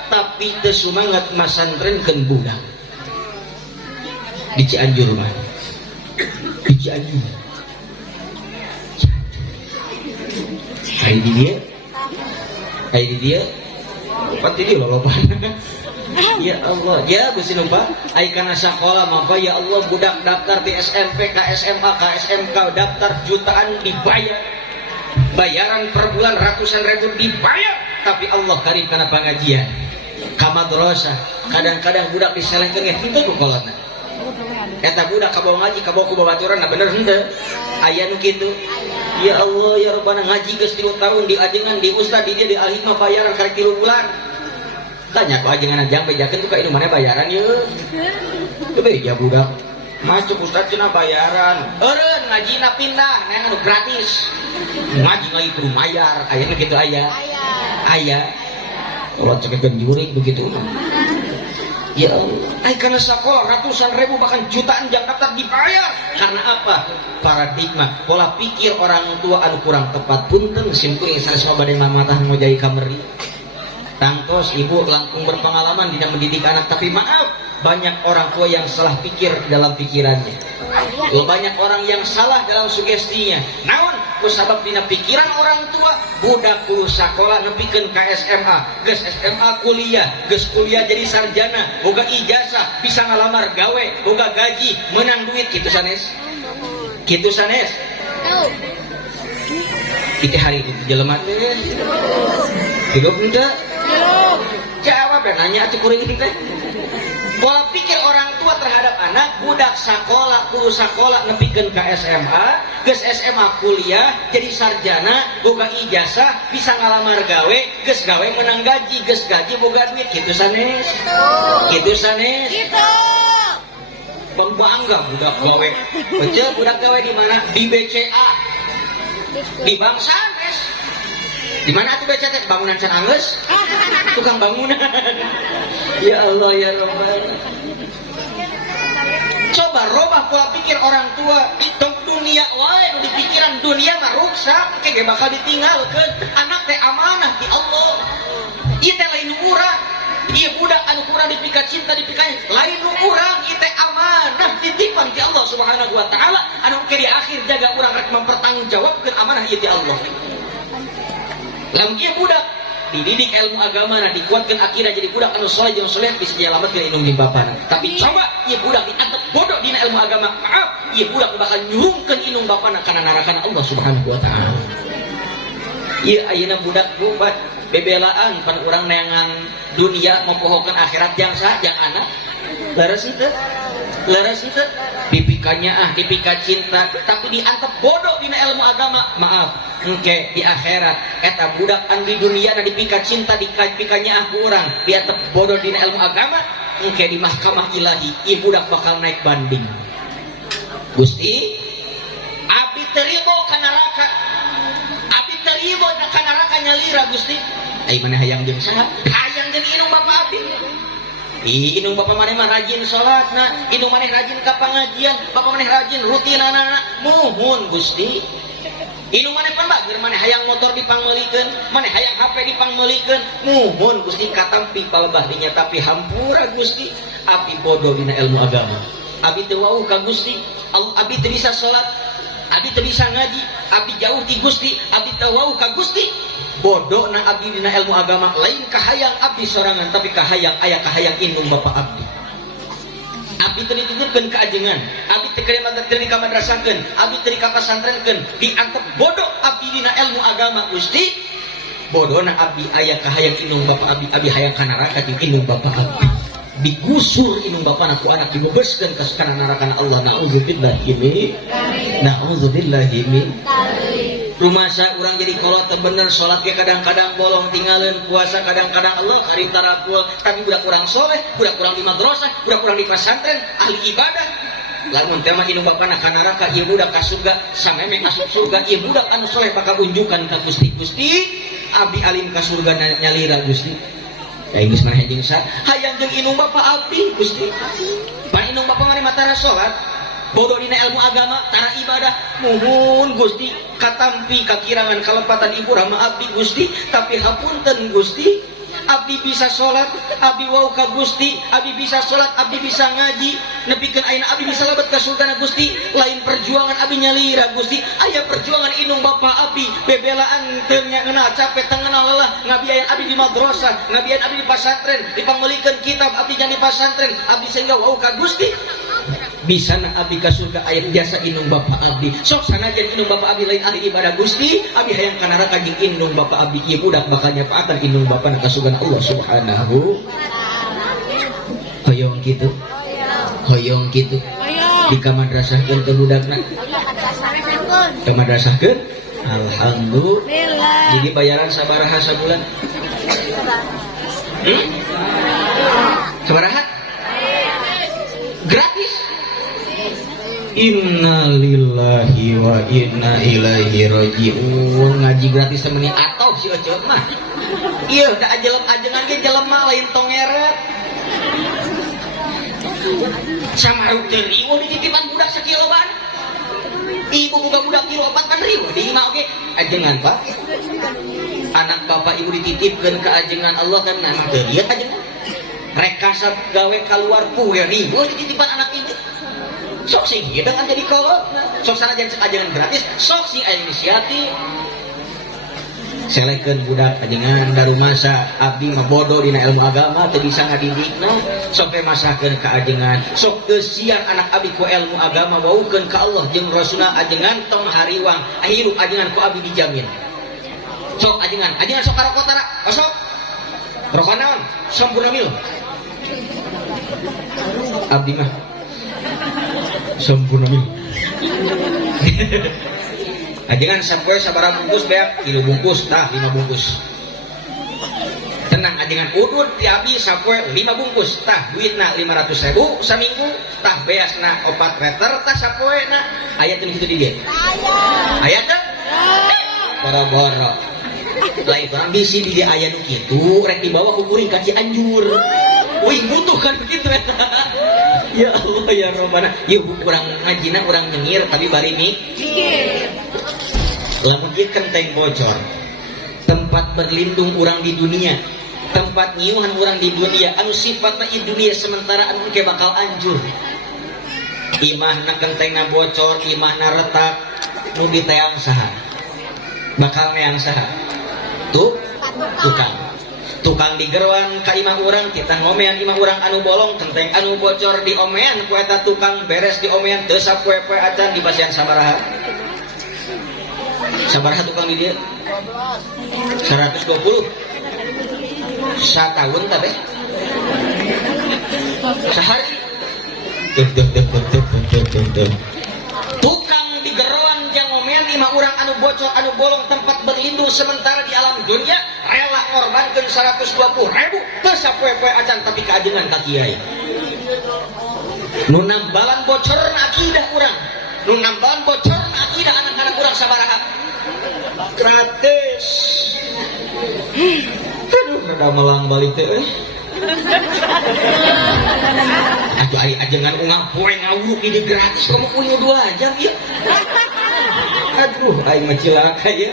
tapi teu sumanget masantrenkeun budak. Di Cianjur mah. Di Cianjur. Hari di dia. Pati dia loba. Ya Allah, ya Gusti lupa. Ai kana sakola maka ya Allah budak daftar di SMP, ka SMA, ka SMK daftar jutaan dibayar. Bayaran per bulan ratusan ribu dibayar, tapi Allah karim kana pengajian. Ka madrasah, kadang-kadang budak diselehkeun ge henteu ku kolotna. Eta budak kabawa ngaji, kabawa ku babaturan, nah bener henteu. Aya nu kitu. Ya Allah ya Rabbana ngaji geus 3 tahun di ajengan di ustad di dia di Al Hikmah bayaran karek 3 bulan. Tanya kok ajengan ajang bejakeun tuh ka ieu mana bayaran yeuh. Teu beja budak. Macuk ustad cenah bayaran. Eureun ngajina pindah, neangan anu gratis. Ngaji lagi kudu mayar, aya nu kitu aya. Aya. Kalau cekekeun jurig begitu. Ya Allah, ai kana sakola ratusan ribu bahkan jutaan jam daftar dibayar. Karena apa? Paradigma, pola pikir orang tua anu kurang tepat. Punten simpul sanes bade mamatah ngojai kameri. Tangtos ibu langkung berpengalaman tidak mendidik anak, tapi maaf banyak orang tua yang salah pikir dalam pikirannya. Banyak orang yang salah dalam sugestinya. Naon kusabab dina pikiran orang tua budak kudu sakola nepikeun ka SMA, geus SMA kuliah, geus kuliah jadi sarjana, boga ijazah, bisa ngalamar gawe, boga gaji, menang duit kitu sanes. Kitu sanes. Kita hari itu jelema teh hidup henteu? Jawab dan nanya atuh kuring teh. Pola pikir orang tua terhadap anak budak sakola kudu sakola nepikeun ka SMA, geus SMA kuliah jadi sarjana, boga ijazah, bisa ngalamar gawe, geus gawe menang gaji, geus gaji boga duit kitu sanes. Kitu sanes. Kitu. Bangga budak gawe. Baca budak gawe di mana? Di BCA. Di Bank Sanes. Di mana tuh BCA? Bangunan Cananggeus? Tukang bangunan. Ya Allah ya Rabbal. Coba robah pola pikir orang tua. Tong dunia wae di pikiran dunia mah rusak, kege bakal ditinggalkeun. Anak teh amanah di Allah. Ieu teh lain urang. Ieu budak anu kurang dipika cinta dipikanya lain urang, ieu teh amanah titipan ti Allah Subhanahu wa taala anu ke di akhir jaga urang rek mempertanggungjawabkeun amanah ieu ti Allah. Lamun ieu budak dididik ilmu agama nah dikuatkan akidah jadi budak anu saleh jeung saleh bisa nyelametkeun indung di bapana. Tapi coba ieu budak diantep bodoh dina ilmu agama, maaf ieu budak bakal nyurungkeun indung bapana kana neraka Allah Subhanahu wa taala. Ieu ayeuna budak bubat bebelaan pan urang neangan dunia mempohokeun akhirat jang sah jang anak. Leres henteu? Leres henteu? Dipikanya dipika cinta tapi diantep bodoh dina ilmu agama. Maaf, engke di akhirat eta budak anu di dunia na dipika cinta dipikanya ku urang, diantep bodoh dina ilmu agama, engke di mahkamah ilahi ieu budak bakal naik banding. Gusti, abdi teu ribo ka neraka. Abdi teu ribo ka neraka nyalira Gusti. Ai maneh hayang jeung saha? Hayang jeung inung bapa abdi. Inung bapak maneh mah rajin salatna, inung maneh rajin ka pangajian, bapak maneh rajin rutin anak-anak. Muhun Gusti. Inu maneh pan bageur maneh hayang motor dipangmeulikeun, maneh hayang HP dipangmeulikeun, muhun Gusti katampi palebah dinya tapi hampura Gusti, abi bodoh dina ilmu agama. Abi teu wau ka Gusti, abi teu bisa salat, abi teu bisa ngaji, abi jauh ti Gusti, abi teu wau ka Gusti. Bodoh na abi dina ilmu agama lain kahayang abi sorangan tapi kahayang aya kahayang indung bapa abdi. Abi teu dititipkeun ka ajengan, abi teu di ka madrasahkeun, abi teu di ka pasantrenkeun, dianggap bodoh abi dina ilmu agama Gusti. Bodohna abi aya kahayang indung bapa abi, abi hayang ka neraka di indung bapa abi. Digusur indung bapana ku anak dibebeskeun ka kana neraka Allah. Nauzubillahi min. Rumasa urang jadi kolot teu bener, salat ge kadang-kadang bolong tinggalin, puasa kadang-kadang Allah hari tarapul, tapi budak urang soleh, budak urang di madrasah, budak urang di pesantren, ahli ibadah. Lamun teh mah indung bapana ka neraka, ieu budak ka surga, sameme masuk surga, ieu budak anu soleh bakal unjukan ka Gusti. Gusti, abdi alim ka surga nyalira Gusti. Ya geus mah jeung sa, hayang jeung indung bapa abdi Gusti. Pan indung bapa mah matara salat, bodoh dina ilmu agama, tara ibadah, muhun Gusti katampi kakirangan kalepatan ibu rama abdi Gusti, tapi hapunten Gusti, abdi bisa sholat, abdi wau ka Gusti, abdi bisa sholat, abdi bisa ngaji, nepikeun ayeuna abdi bisa labet ka surgana Gusti, lain perjuangan abdi nyalira Gusti, aya perjuangan indung bapa abdi, bebelaan teu ngenal capek teu ngenal lelah, ngabiayan abdi di madrasah, ngabiayan abdi di pasantren, dipangmeulikeun kitab abdi jan di pasantren, abdi sehingga wau ka Gusti. Bisa na abdi ka surga aya biasa indung bapa abdi. Sok sanajan indung bapa abdi lain ahli ibadah Gusti, abdi hayang ka neraka jeung indung bapa abdi ieu budak bakal nyapaatan indung bapa na ka surga Allah Subhanahu. Hoyong kitu. Hoyong kitu. Di ka madrasahkeun teh budakna. Ka madrasahkeun. Alhamdulillah. Jadi bayaran sabaraha sabulan? Sabaraha? Gratis. Innalillahi wa inna ilaihi raji'un. Ngaji gratis temeni atau si Ocot mah. Ieu da ajengan ge jelema lain tongeret. Samaruk teu riweuh dititipan budak sakiloban. Ibu buka budak kilo 4 kan riweuh di imah oge. Ajengan Pak. Anak bapak ibu dititipkeun ka ajengan Allah kan nah teu lieu ajengan. Rek kasab gawe kaluar puwe riweuh dititipan anak ibu. Sok sing hidang kan jadi kolot, sok sana ajengan gratis, sok sing aya inisiatif. Selekeun budak ajengan da rumasa abdi mah bodoh dina ilmu agama teu bisa ngadidikna, sok teh masahkeun ka ajengan, sok teu siar anak abdi ku ilmu agama waukeun ka Allah jeung Rasulna ajengan tong hariwang, hirup ajengan ku abdi dijamin. Sok ajengan sok karokot tara, sok. Rokok naon? Sampurna mil. Abdi mah sampurna mil. Ajengan sampoe sabaraha bungkus beak 3 bungkus tah 5 bungkus. Tenang ajengan udud ti abdi sampoe 5 bungkus tah duitna 500.000 saminggu tah beasna 4 meter tah sampoe na aya teu kitu di dieu. Aya teh? Boro-boro. Lain orang bisi di dia aya nu kitu rek dibawa ku kuring ka Cianjur. Wih butuh kan begitu ya. Ya Allah ya Rabbana. Ieu urang ngajina urang nyengir tapi bari mikir. Lamun ieu kenteng bocor. Tempat berlindung urang di dunia. Tempat nyiuhan urang di dunia anu sifatna di dunia sementara anu ke bakal anjur. Imahna kentengna bocor, imahna retak, nu diteang saha? Bakal neang saha? Tukang digeruan ka imah urang kita ngomean imah urang anu bolong kenteng anu bocor di omean ku eta tukang beres di omean teu sapoe-poe acan di basian sabaraha tukang di dieu 120 satahun teh teh sehari tukang digeruan jang omean imah urang anu bocor anu bolong tempat berlindung sementara di alam dunia rela ngorbankeun 120.000 teu sapoe-poe acan tapi kaajengan ka kiai. Nu nambalan bocorna akidah urang, nu nambalan bocorna akidah anak-anak urang sabaraha? Gratis. Aduh rada melang balik teh euy. Aduh ajengan ungah poe ngawuruk di gratis kamu punya 2 jam ya. aing mah cilaka ya.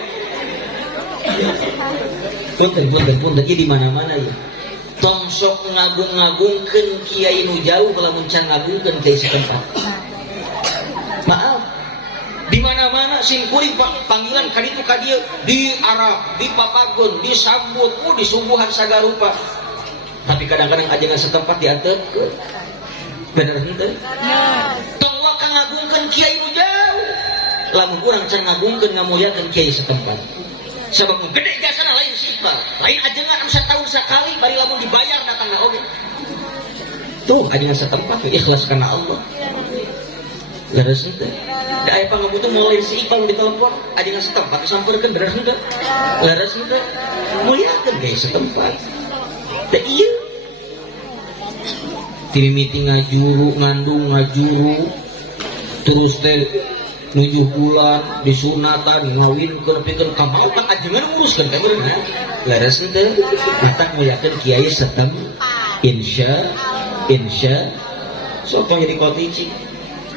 Punten ieu di mana-mana ya. Tong sok ngagung-ngagungkeun kiai nu jauh lamun can ngagungkeun kiai setempat. Maaf. Di mana-mana simkuring panggilan ka ditu ka dieu, di Arab, di papagon, disambut, disubuhan sagarupa. Tapi kadang-kadang ajengan setempat dianteukeun. Bener henteu? Tong wa ngagungkeun kiai nu jauh. Lamun urang can ngagungkeun ngamuliakeun kiai setempat. Sabab gede jasana lain si Iqbal, lain ajengan anu setahun sekali bari lamun dibayar datangna oge. Tuh ajengan setempat ikhlas karena Allah. Leres henteu? Da aya pangabutuh mulai si Iqbal di telepon ajengan setempat disampeurkeun bener henteu? Leres henteu? Muliakeun kiai setempat. Da ieu timimiti ngajuru ngandung ngajuru terus teh 7 bulan disunatan ngawinkeun pikeun kamaukan ajengan uruskeun ka beurna leres henteu matak muliakeun kiai setem insya sok jadi kotici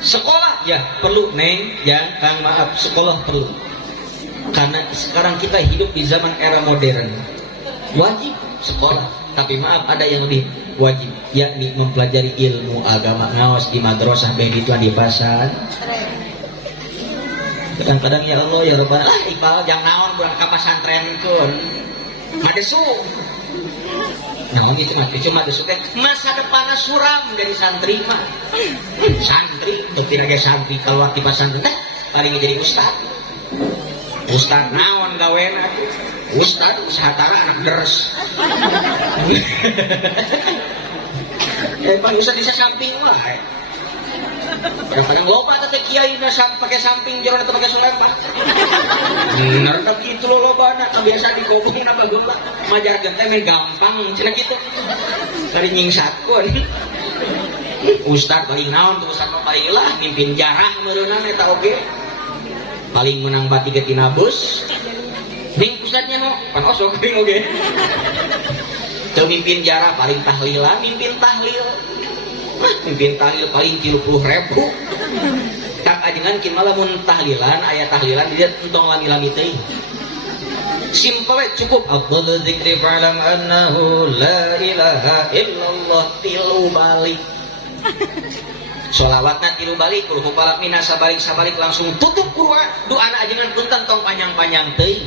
sekolah ya perlu neng ya kang maaf sekolah perlu karena sekarang kita hidup di zaman era modern wajib sekolah tapi maaf ada yang lebih wajib yakni mempelajari ilmu agama ngaos di madrasah bae dituan di pasar. Kadang-kadang ya Allah ya Rabbana Iqbal jang naon bulan ka pasantrenkeun madesu naon itu mah cuma desu teh masa depanna suram dari santri mah santri teu ge santri keluar di pasantren teh paling jadi ustad naon gawena ustad sahatara anak deres paling ustad bisa samping wae kadang-kadang loba teh kiai na pakai samping jero teh pakai sulembar. Bener teh kitu lo lobana kebiasaan di kopong na bageula majarkeun teh meh gampang cenah kitu. Kari nyingsatkeun. Ustad paling naon tuh ustad paling lah mimpin jarah meureunna eta oge. Paling menang bati ke tina bus. Ning ustadnya no pan osok ning oge. Teu mimpin jarah paling tahlilan mimpin tahlil. Mimpin tahlil paling 30.000 tak ajengan kin malah mun tahlilan aya tahlilan dia entong lami-lami teuing simple cukup afdhalul dzikri fa'lam annahu la ilaha illallah tilu balik sholawatna tilu balik kulhu palak mina sabalik langsung tutup doana ajengan punten tong panjang-panjang teuing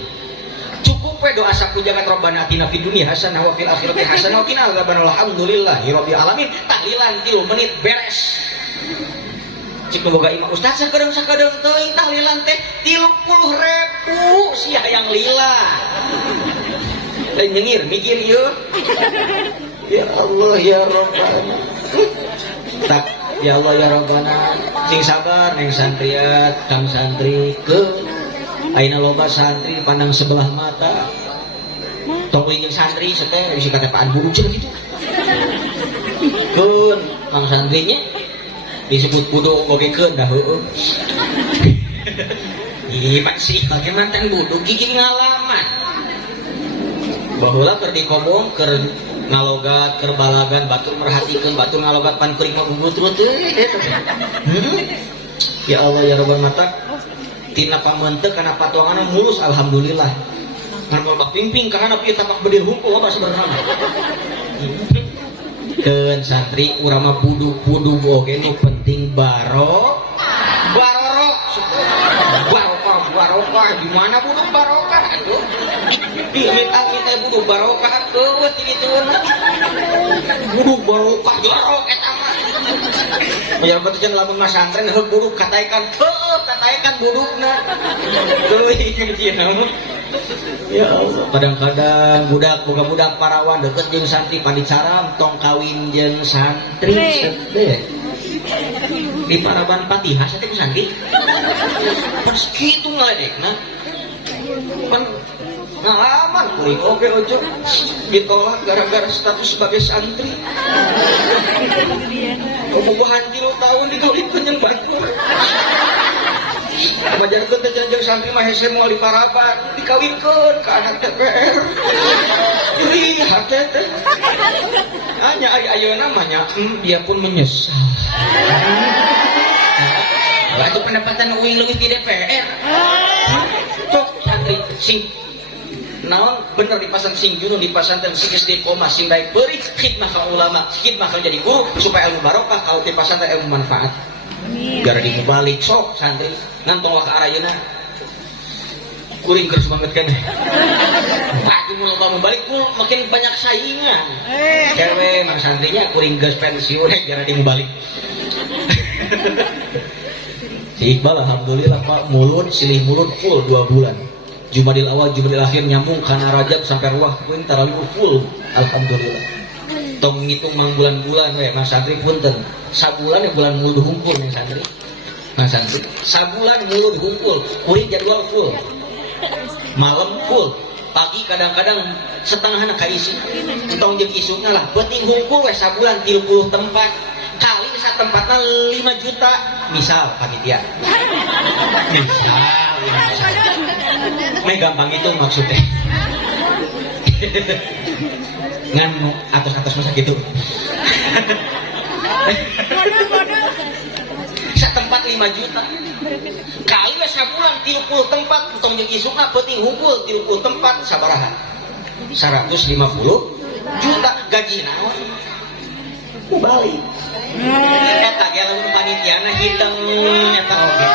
cukup we doa saku jagat robbana atina fid dunya hasanah wa fil akhirati hasanah wa qina adzabannar alhamdulillahi rabbil alamin tahlilan 3 menit beres cik boga imam ustaz sakadeng teuing tahlilan teh 30.000 sia yang lila nyengir mikir ieu ya Allah ya Rabbana tak ya Allah ya Rabbana sing sabar neng santriat kang santri ke ayeuna loba santri pandang sebelah mata tong jeung santri seteh bisi katepaan buru cenah kitu keun kang santrinya disebut buduk ogekeun dah heueuh ih pak sih bage mantan buduk gigi ngalaman baheula keur dikobong keur ngalogat keur balagan batur merhatikeun batur ngalogat pan kuring mah bubut teuy ya Allah ya Rabbal mata tina pamenteuk kana patuanganna mulus alhamdulillah. Ngan loba pingping ka handap ieu tapak bedil hungkul loba sebenarnya. Keun santri urang mah pudu oge nu penting barokah di mana buduk barokah atuh di amit-amit buduk barokah keueut digitueuna buduk barokah jorok eta mah ya betul cenah lamun mah santren heuh buduk kataekan budukna teuing kieu ya Allah kadang-kadang budak parawan deket jeung santri padicaram tong kawin jeung santri sedeh di Paraban Patihah saya ku santri pas kitu ngaledekna pan ngalaman kuring oge ojo ditolak gara-gara status sebagai santri pembubahan 3 tahun ditolipkeun jeung batur majarkeun teh janjang santri mah hese moal di Paraban dikawinkeun ka anak DPR ih hate teh hanya ayeuna mah nya dia pun menyesal waktu pendapatan uing leuwih di DPR sing naon bener dipasan sing junun dipasan dan sing istiqomah sing baik beri khidmah ka ulama khidmah ka jadi guru supaya ilmu barokah kalau dipasan ilmu manfaat gara di balik sok santri ngantong ka arayeuna kuring geus banget kan pagi mulai kamu balik makin banyak saingan cewek mang santrinya kuring geus pensiun gara di balik si Iqbal alhamdulillah Pak mulut silih mulut full 2 bulan Jumadil awal, Jumadil akhir nyambung karena Rajab sampai ruah kuing tarawih full. Alhamdulillah. Tong ngitung mang bulan-bulan we Mas Santri punten. Sabulan ya bulan mulu dihumpul nih santri. Mas Santri. Sabulan mulu dihumpul, kuring jadwal full. Malam full. Pagi kadang-kadang setengah kaisi. Tong jeung isukna lah penting humpul we sabulan 30 tempat. Kali sak tempatna 5 juta. Misal panitia. Misal. Gampang itu maksudnya. Ngan atas masa gitu. Sak tempat 5 juta. Kali we sabulan 30 tempat tong jeung isukna penting humpul 30 tempat sabaraha? 150 juta gaji naon? Balik. Eta ge lamun panitiana hiteng eta oge.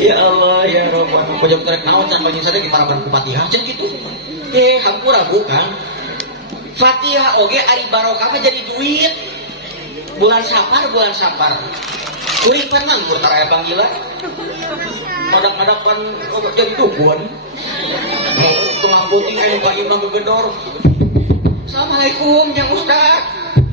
Ya Allah ya Rabbana pojok terek naon can panjing sadaya diparapan ku Fatihah can kitu. Hampura bukan. Fatihah oge ari barokah mah jadi duit. Bulan Sapar. Kuring pan nganggur tara panggilan. Madak-madak pan jadi dukun. Tukang putih aya Pak Imam gegedor. Assalamualaikum Jang Ustaz.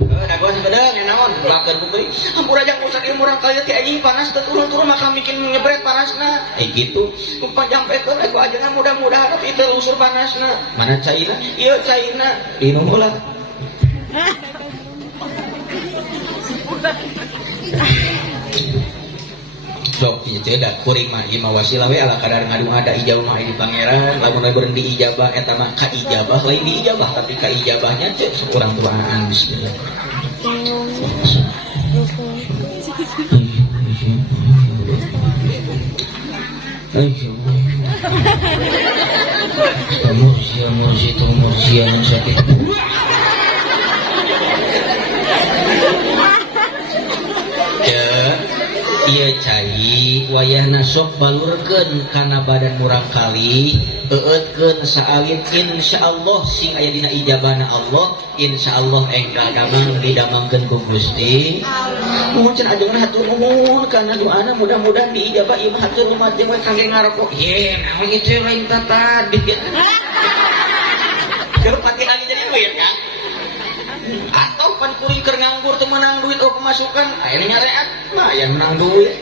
Dagoh sebedeng ya naon bakeun bukeun. Ampura Jang Ustaz ieu murang kali teh anjing panas teu turun-turun maka bikin nyebret panasna. Kitu. Panjampekeun aku ajengan mudah-mudahan tapi teu usur panasna. Mana caina? Ieu caina. Dinu heula. Sok ieu teh da kuring mah ieu mah wasilah we ala kadar ngadu ada ijabah mah di pangeran lamun beureun di ijabah eta mah ka ijabah lain di ijabah tapi ka ijabahnya cek sakurang tuaan bismillah. Mursia yang sakit. Iya cai wayahna sok balurkeun kana badan murang kali eueutkeun saalin insyaallah sing aya dina ijabahna Allah insyaallah enggal damang didamangkeun ku Gusti. Mun cenah ajengan hatur nuhun kana doana mudah-mudahan diijabah ieu mah hatur umat jeung we kangge ngaroko. Ye naon itu lain tadi. Keur Fatihah jadi duit kan? Atau pan kuring keur nganggur teu menang duit oh pemasukan aya nyareat mah aya menang duit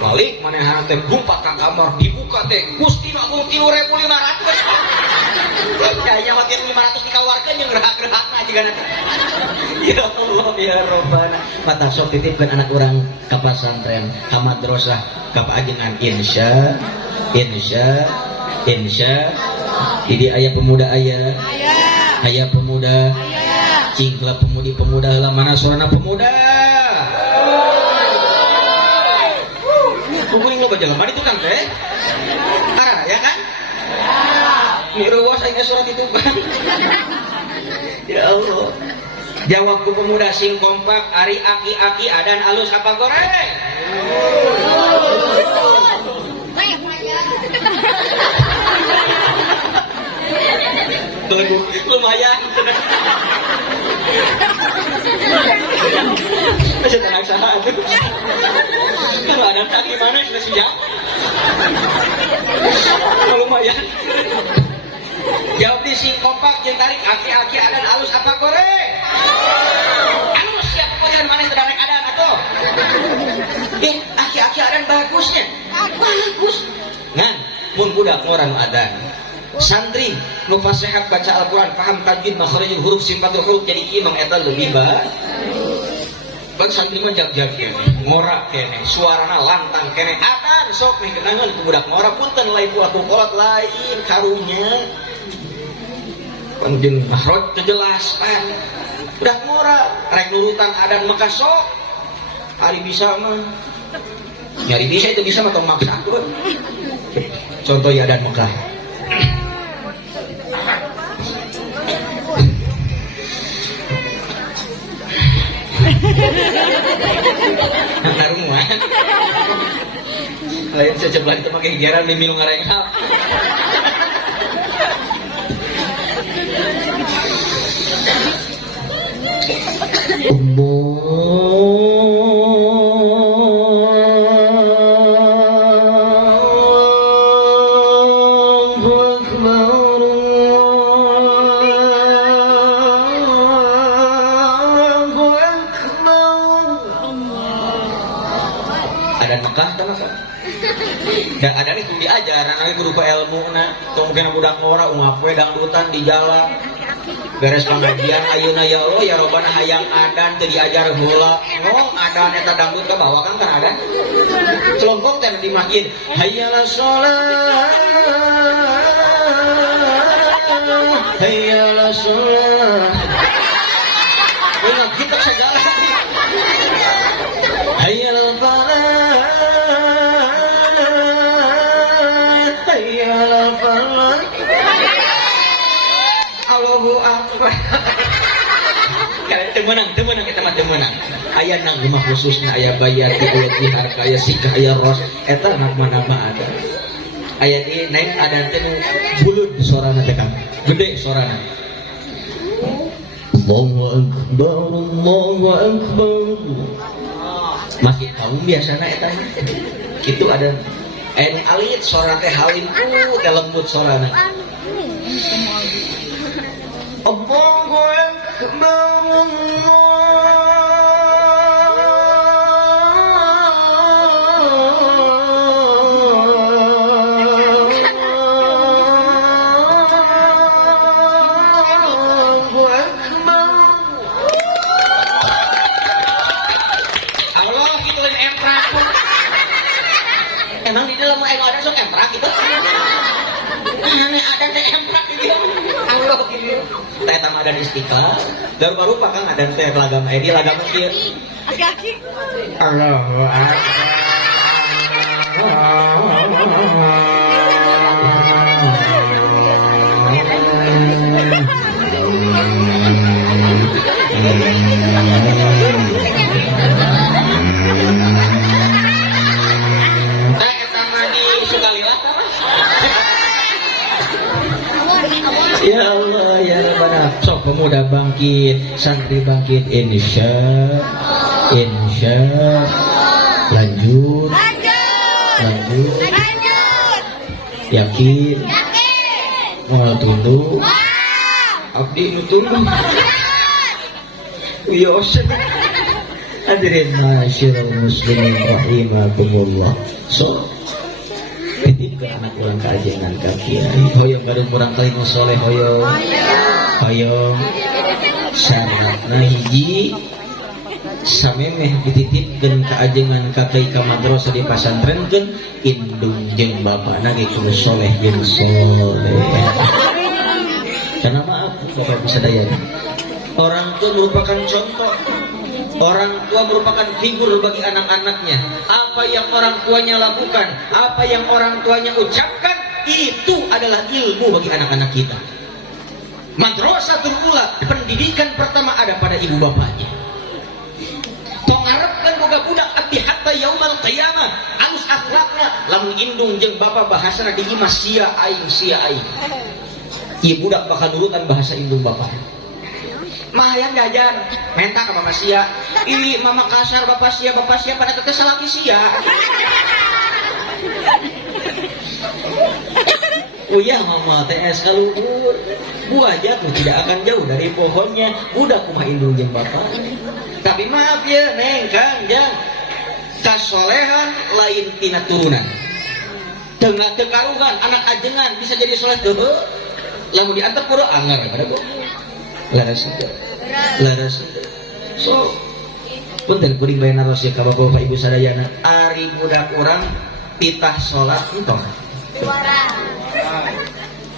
balik manehna teh gumpat ka kamar dibuka teh Gusti Agung 3.500 kayaknya wakil 500 dikaluarkeun jeung gerhak-gerhakna jigana ya Allah ya Rabbana mata sok titipkeun anak urang ka pasantren ka madrasah ka paajengan insya jadi aya pemuda aya pemuda cingkla pemuda lah mana suarana pemuda kuring lo bajalan mana itu kan teh karena ya kan miruwas aing surat itu kan ya Allah jawab ku pemuda sing kompak ari aki-aki adan alus apa goreng lumayan masih tenang saha kalau ada kaki mana sudah siap lumayan jawab di sing kompak jeung tarik aki-aki adan alus apa goreng alus siapa pilihan mana sedang naik adan atuh aki-aki adan bagusnya bagus ngan mun budak orang adan santri nu fasihat baca Al-Quran paham tajwid makharijul huruf sifatul huruf jadi imam eta lebih baik ban santri mah jag-jag kene ngorak kene suarana lantang kene atan sok nih kenangan ku budak ngorak punten lain waktu kolot lain karunya pan jeung makhraj teu jelas kan budak ngorak rek nurutan adan maka sok ari bisa mah Nyari bisa itu bisa atau maksa aku. Contoh ya dan Mekah. Narungan. Lain saya coba itu pakai hijaran di minum ngarengap. Ada Mekah sama kan? Dan ada nih diajar, anaknya berupa ilmu, nah, mungkin budak ngora, ungapwe dangdutan di jalan. Beres pengajian ayeuna ya Allah ya robana hayang adan teu diajar heula. Oh, adan eta dangdut ka bawah kan adan. Celongkok teh di masjid. Hayyalas sholat. Hayyalas sholat. Ingat kita segala. Hayyal falah. Hayyal falah. Allahu Akbar. Temenang kita mah temenang. Aya nang rumah khususna aya bayar di ulet dihar kaya sikah aya ros eta mana mah ada. Aya di naik ada teh bulut suarana teh Kang. Gede suarana. Allahu Akbar, Allahu Akbar. Masih tahu biasana eta. Kitu ada alit suara teh halim teh lembut suarana. Allahu Akbar, Allahu Akbar. Allah gitu lain emprak. Emang di dalam ada sok emprak gitu. Aneh ada teh emprak gitu. Allah gitu. Teh tam ada di Istiqlal. Baru-baru Kang ada teh lagam di lagam kieu. Aki-aki. Allahu Akbar. Teh eta mah di Sugalila tah. Ya Allah ya Rabbana. Sok pemuda bangkit, santri bangkit, insya lanjut yakin mau tunduk abdi nu tunduk yosep hadirin masyarul muslimin rahimakumullah. So titip ke anak orang kajengan kaki hoyong baru kurang kali musoleh hoyong syaratna hiji samemeh dititipkeun ka ajengan kakei ka madrasah di pasantrenkeun indung jeung bapana ge kudu soleh jeung soleh. Karena maaf Bapak bisa daya. Orang tua merupakan contoh. Orang tua merupakan figur bagi anak-anaknya. Apa yang orang tuanya lakukan, apa yang orang tuanya ucapkan, itu adalah ilmu bagi anak-anak kita. Madrasatul ula, pendidikan pertama ada pada ibu bapaknya. Pengarepkan boga budak abdi hatta yaumal qiyamah, alus akhlakna, lamun indung jeung bapa bahasana di imah sia aing. Ieu budak bakal nurutan bahasa indung bapa. Mah yang jajan, mentak ke mama sia. Ih, mama kasar, bapak sia pada teteh salaki sia. Oh ya mama TS kalau buah jatuh tidak akan jauh dari pohonnya. Budak kumah indung jeung bapak. Tapi maaf ya Neng Kang Jang, kasolehan lain tina turunan. Tengah kekarungan anak ajengan bisa jadi soleh tuh. Lamun diantep kudu anger pada gua. Laras itu. So punten kuring bae naros ya ka Bapak Ibu sadayana. Ari budak urang pitah salat entong.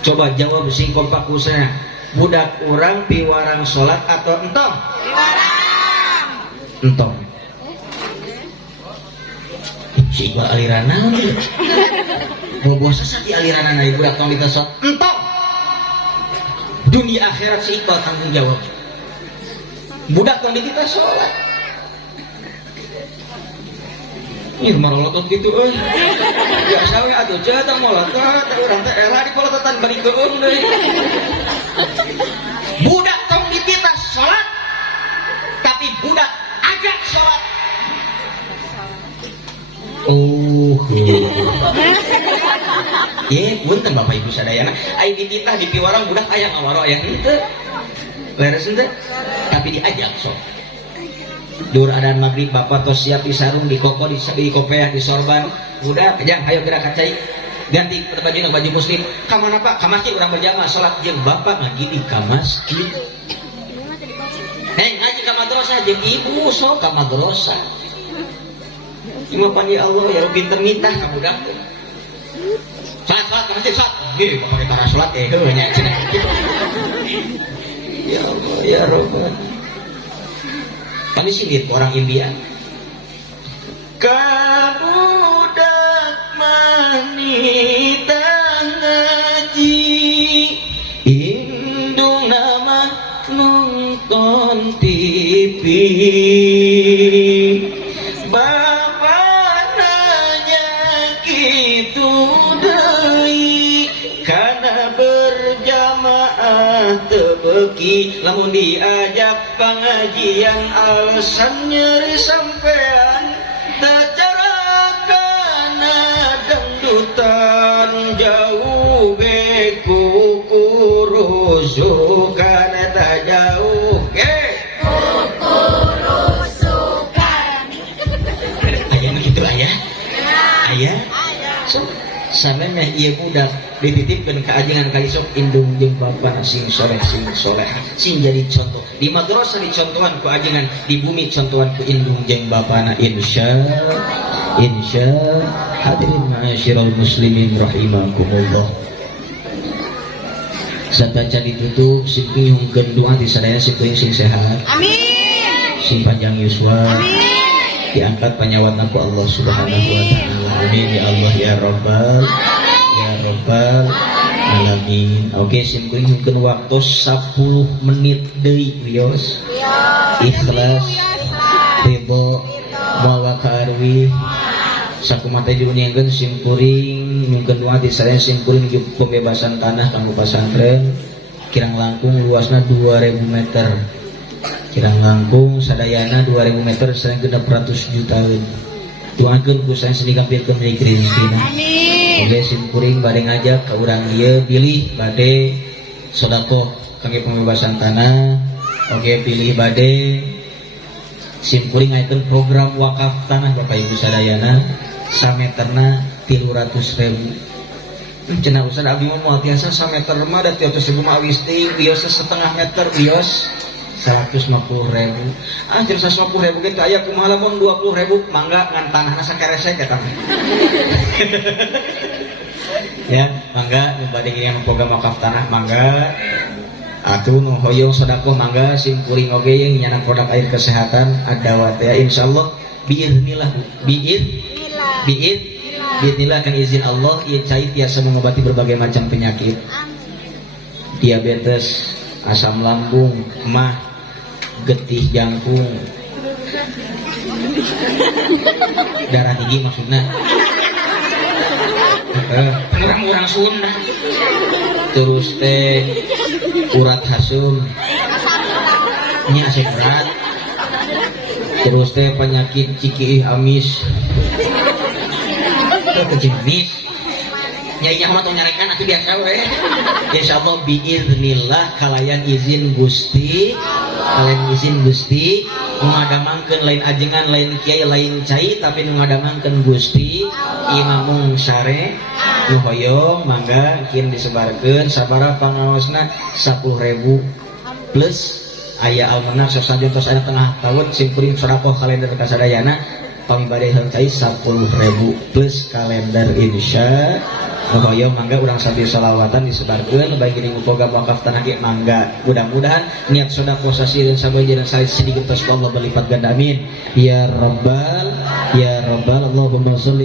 Coba jawab sing kompak usahana. Budak urang piwarang salat atau entong? Piwarang. Entong. si Iqbal aliran naon ieu boboh sesat di aliran dari budak tong ditesot entong dunia akhirat si Iqbal tanggung jawab budak tong ditita sholat ih marolotot gitu biasa we atuh ceuk molotot urang teh ela di polototan bari keung deui budak tong ditita sholat tapi budak ajak sholat iya punten bapak ibu sadayana aya dititah di piwarang budak aya ngawaro aya henteu leres henteu tapi diajak sholat dur adan maghrib bapak tos siap di sarung di koko di kopiah di sorban budak jang ayo gerak kacai ganti baju muslim ka mana pak ka masjid urang berjamaah salat jeung bapak ngaji di ka masjid ngaji ka madrasah jeung ibu sok ka madrasah cuma panggil Allah ya pinter nitah ka budak salat ka masjid salat ge bapak kita salat nya cenah ya Allah ya Rabb kami singgit orang impian kabudak manita ngaji indung nama nonton TV bapak nanya gitu deui karena berjamaah tebeki lamun diajak pengajian alasan nyeri sampean tacarakana dangdutan jauh beku kurusukan tak jauh kurusukan ayah begitu ayah ayah so sampean ieu budak dititipkeun ka ajengan kali sok indung jeung bapa sing soleh sing jadi contoh di madrasah dicontohan ku ajengan di bumi contohan ku indung jeung bapana insya hadirin ma'asyiral muslimin rahimakumullah sadaca ditutup sing nyungkeun doa di sadaya sing sehat amin sing panjang yuswa amin diangkat panyawatna ku Allah subhanahu wa ta'ala amin ya Allah ya rabbal alamin. Oke, simkuringkeun waktu 10 menit deui wios. Ikhlas, ridho, mawa karwi. Sakumaha teh diuningkeun simkuring nyungkeun doa di sadaya simkuring pembebasan tanah kanggo pasantren. Kirang langkung luasna 2000 meter. Kirang langkung sadayana 2000 meter sareng 600 juta. Doakeun ku saeng sedikampirkeun rezeki rezekina. Amin. Oke simkuring bade ngajak ka urang ieu pilih bade sedekah kangge pembebasan tanah. Oke pilih bade simkuring ngajeun program wakaf tanah Bapak Ibu sadayana sameterna 300.000. Cenah usah abdi mah tiasa sameter mah da 300.000 mah awis teh wios setengah meter wios 150.000. Anjir 150.000 gitu aya kumaha lamun 20.000 mangga ngan tanahna sakeresek eta. Ya, mangga nu bade ngiring program wakaf tanah mangga. Atuh nu hoyong sedekah mangga simkuring oge yang nyana produk air kesehatan adawat ya insyaallah biiznillah biiznillah kan izin Allah ieu cai tiasa mengobati berbagai macam penyakit. Diabetes, asam lambung, mah, getih jangkung, darah tinggi maksudnya. Orang-orang Sunda. Terus teh urat hasum, nya asep berat. Terus teh penyakit cikiih amis, kencing amis. Nyai mah tong nyarekan atuh biasa we. Insyaallah biiznillah kalayan izin Gusti, kalayan izin Gusti nu ngadamangkeun lain ajengan, lain kiai, lain cai tapi nu ngadamangkeun Gusti imamung sare nu hoyong mangga kin disebarkeun sabaraha pangaosna 10.000 plus aya almanak sasajon tos aya tengah tahun simkuring sedekah kalender kasadayana pamibade henteu 10.000 plus kalender insya Allah mangga urang sambil sholawatan disebarkeun bagi nu boga wakaf tanah ge mangga mudah-mudahan niat sedekah sasieun sabaraha salit sedikit tos Allah berlipat ganda amin ya rabbal Allahumma sholli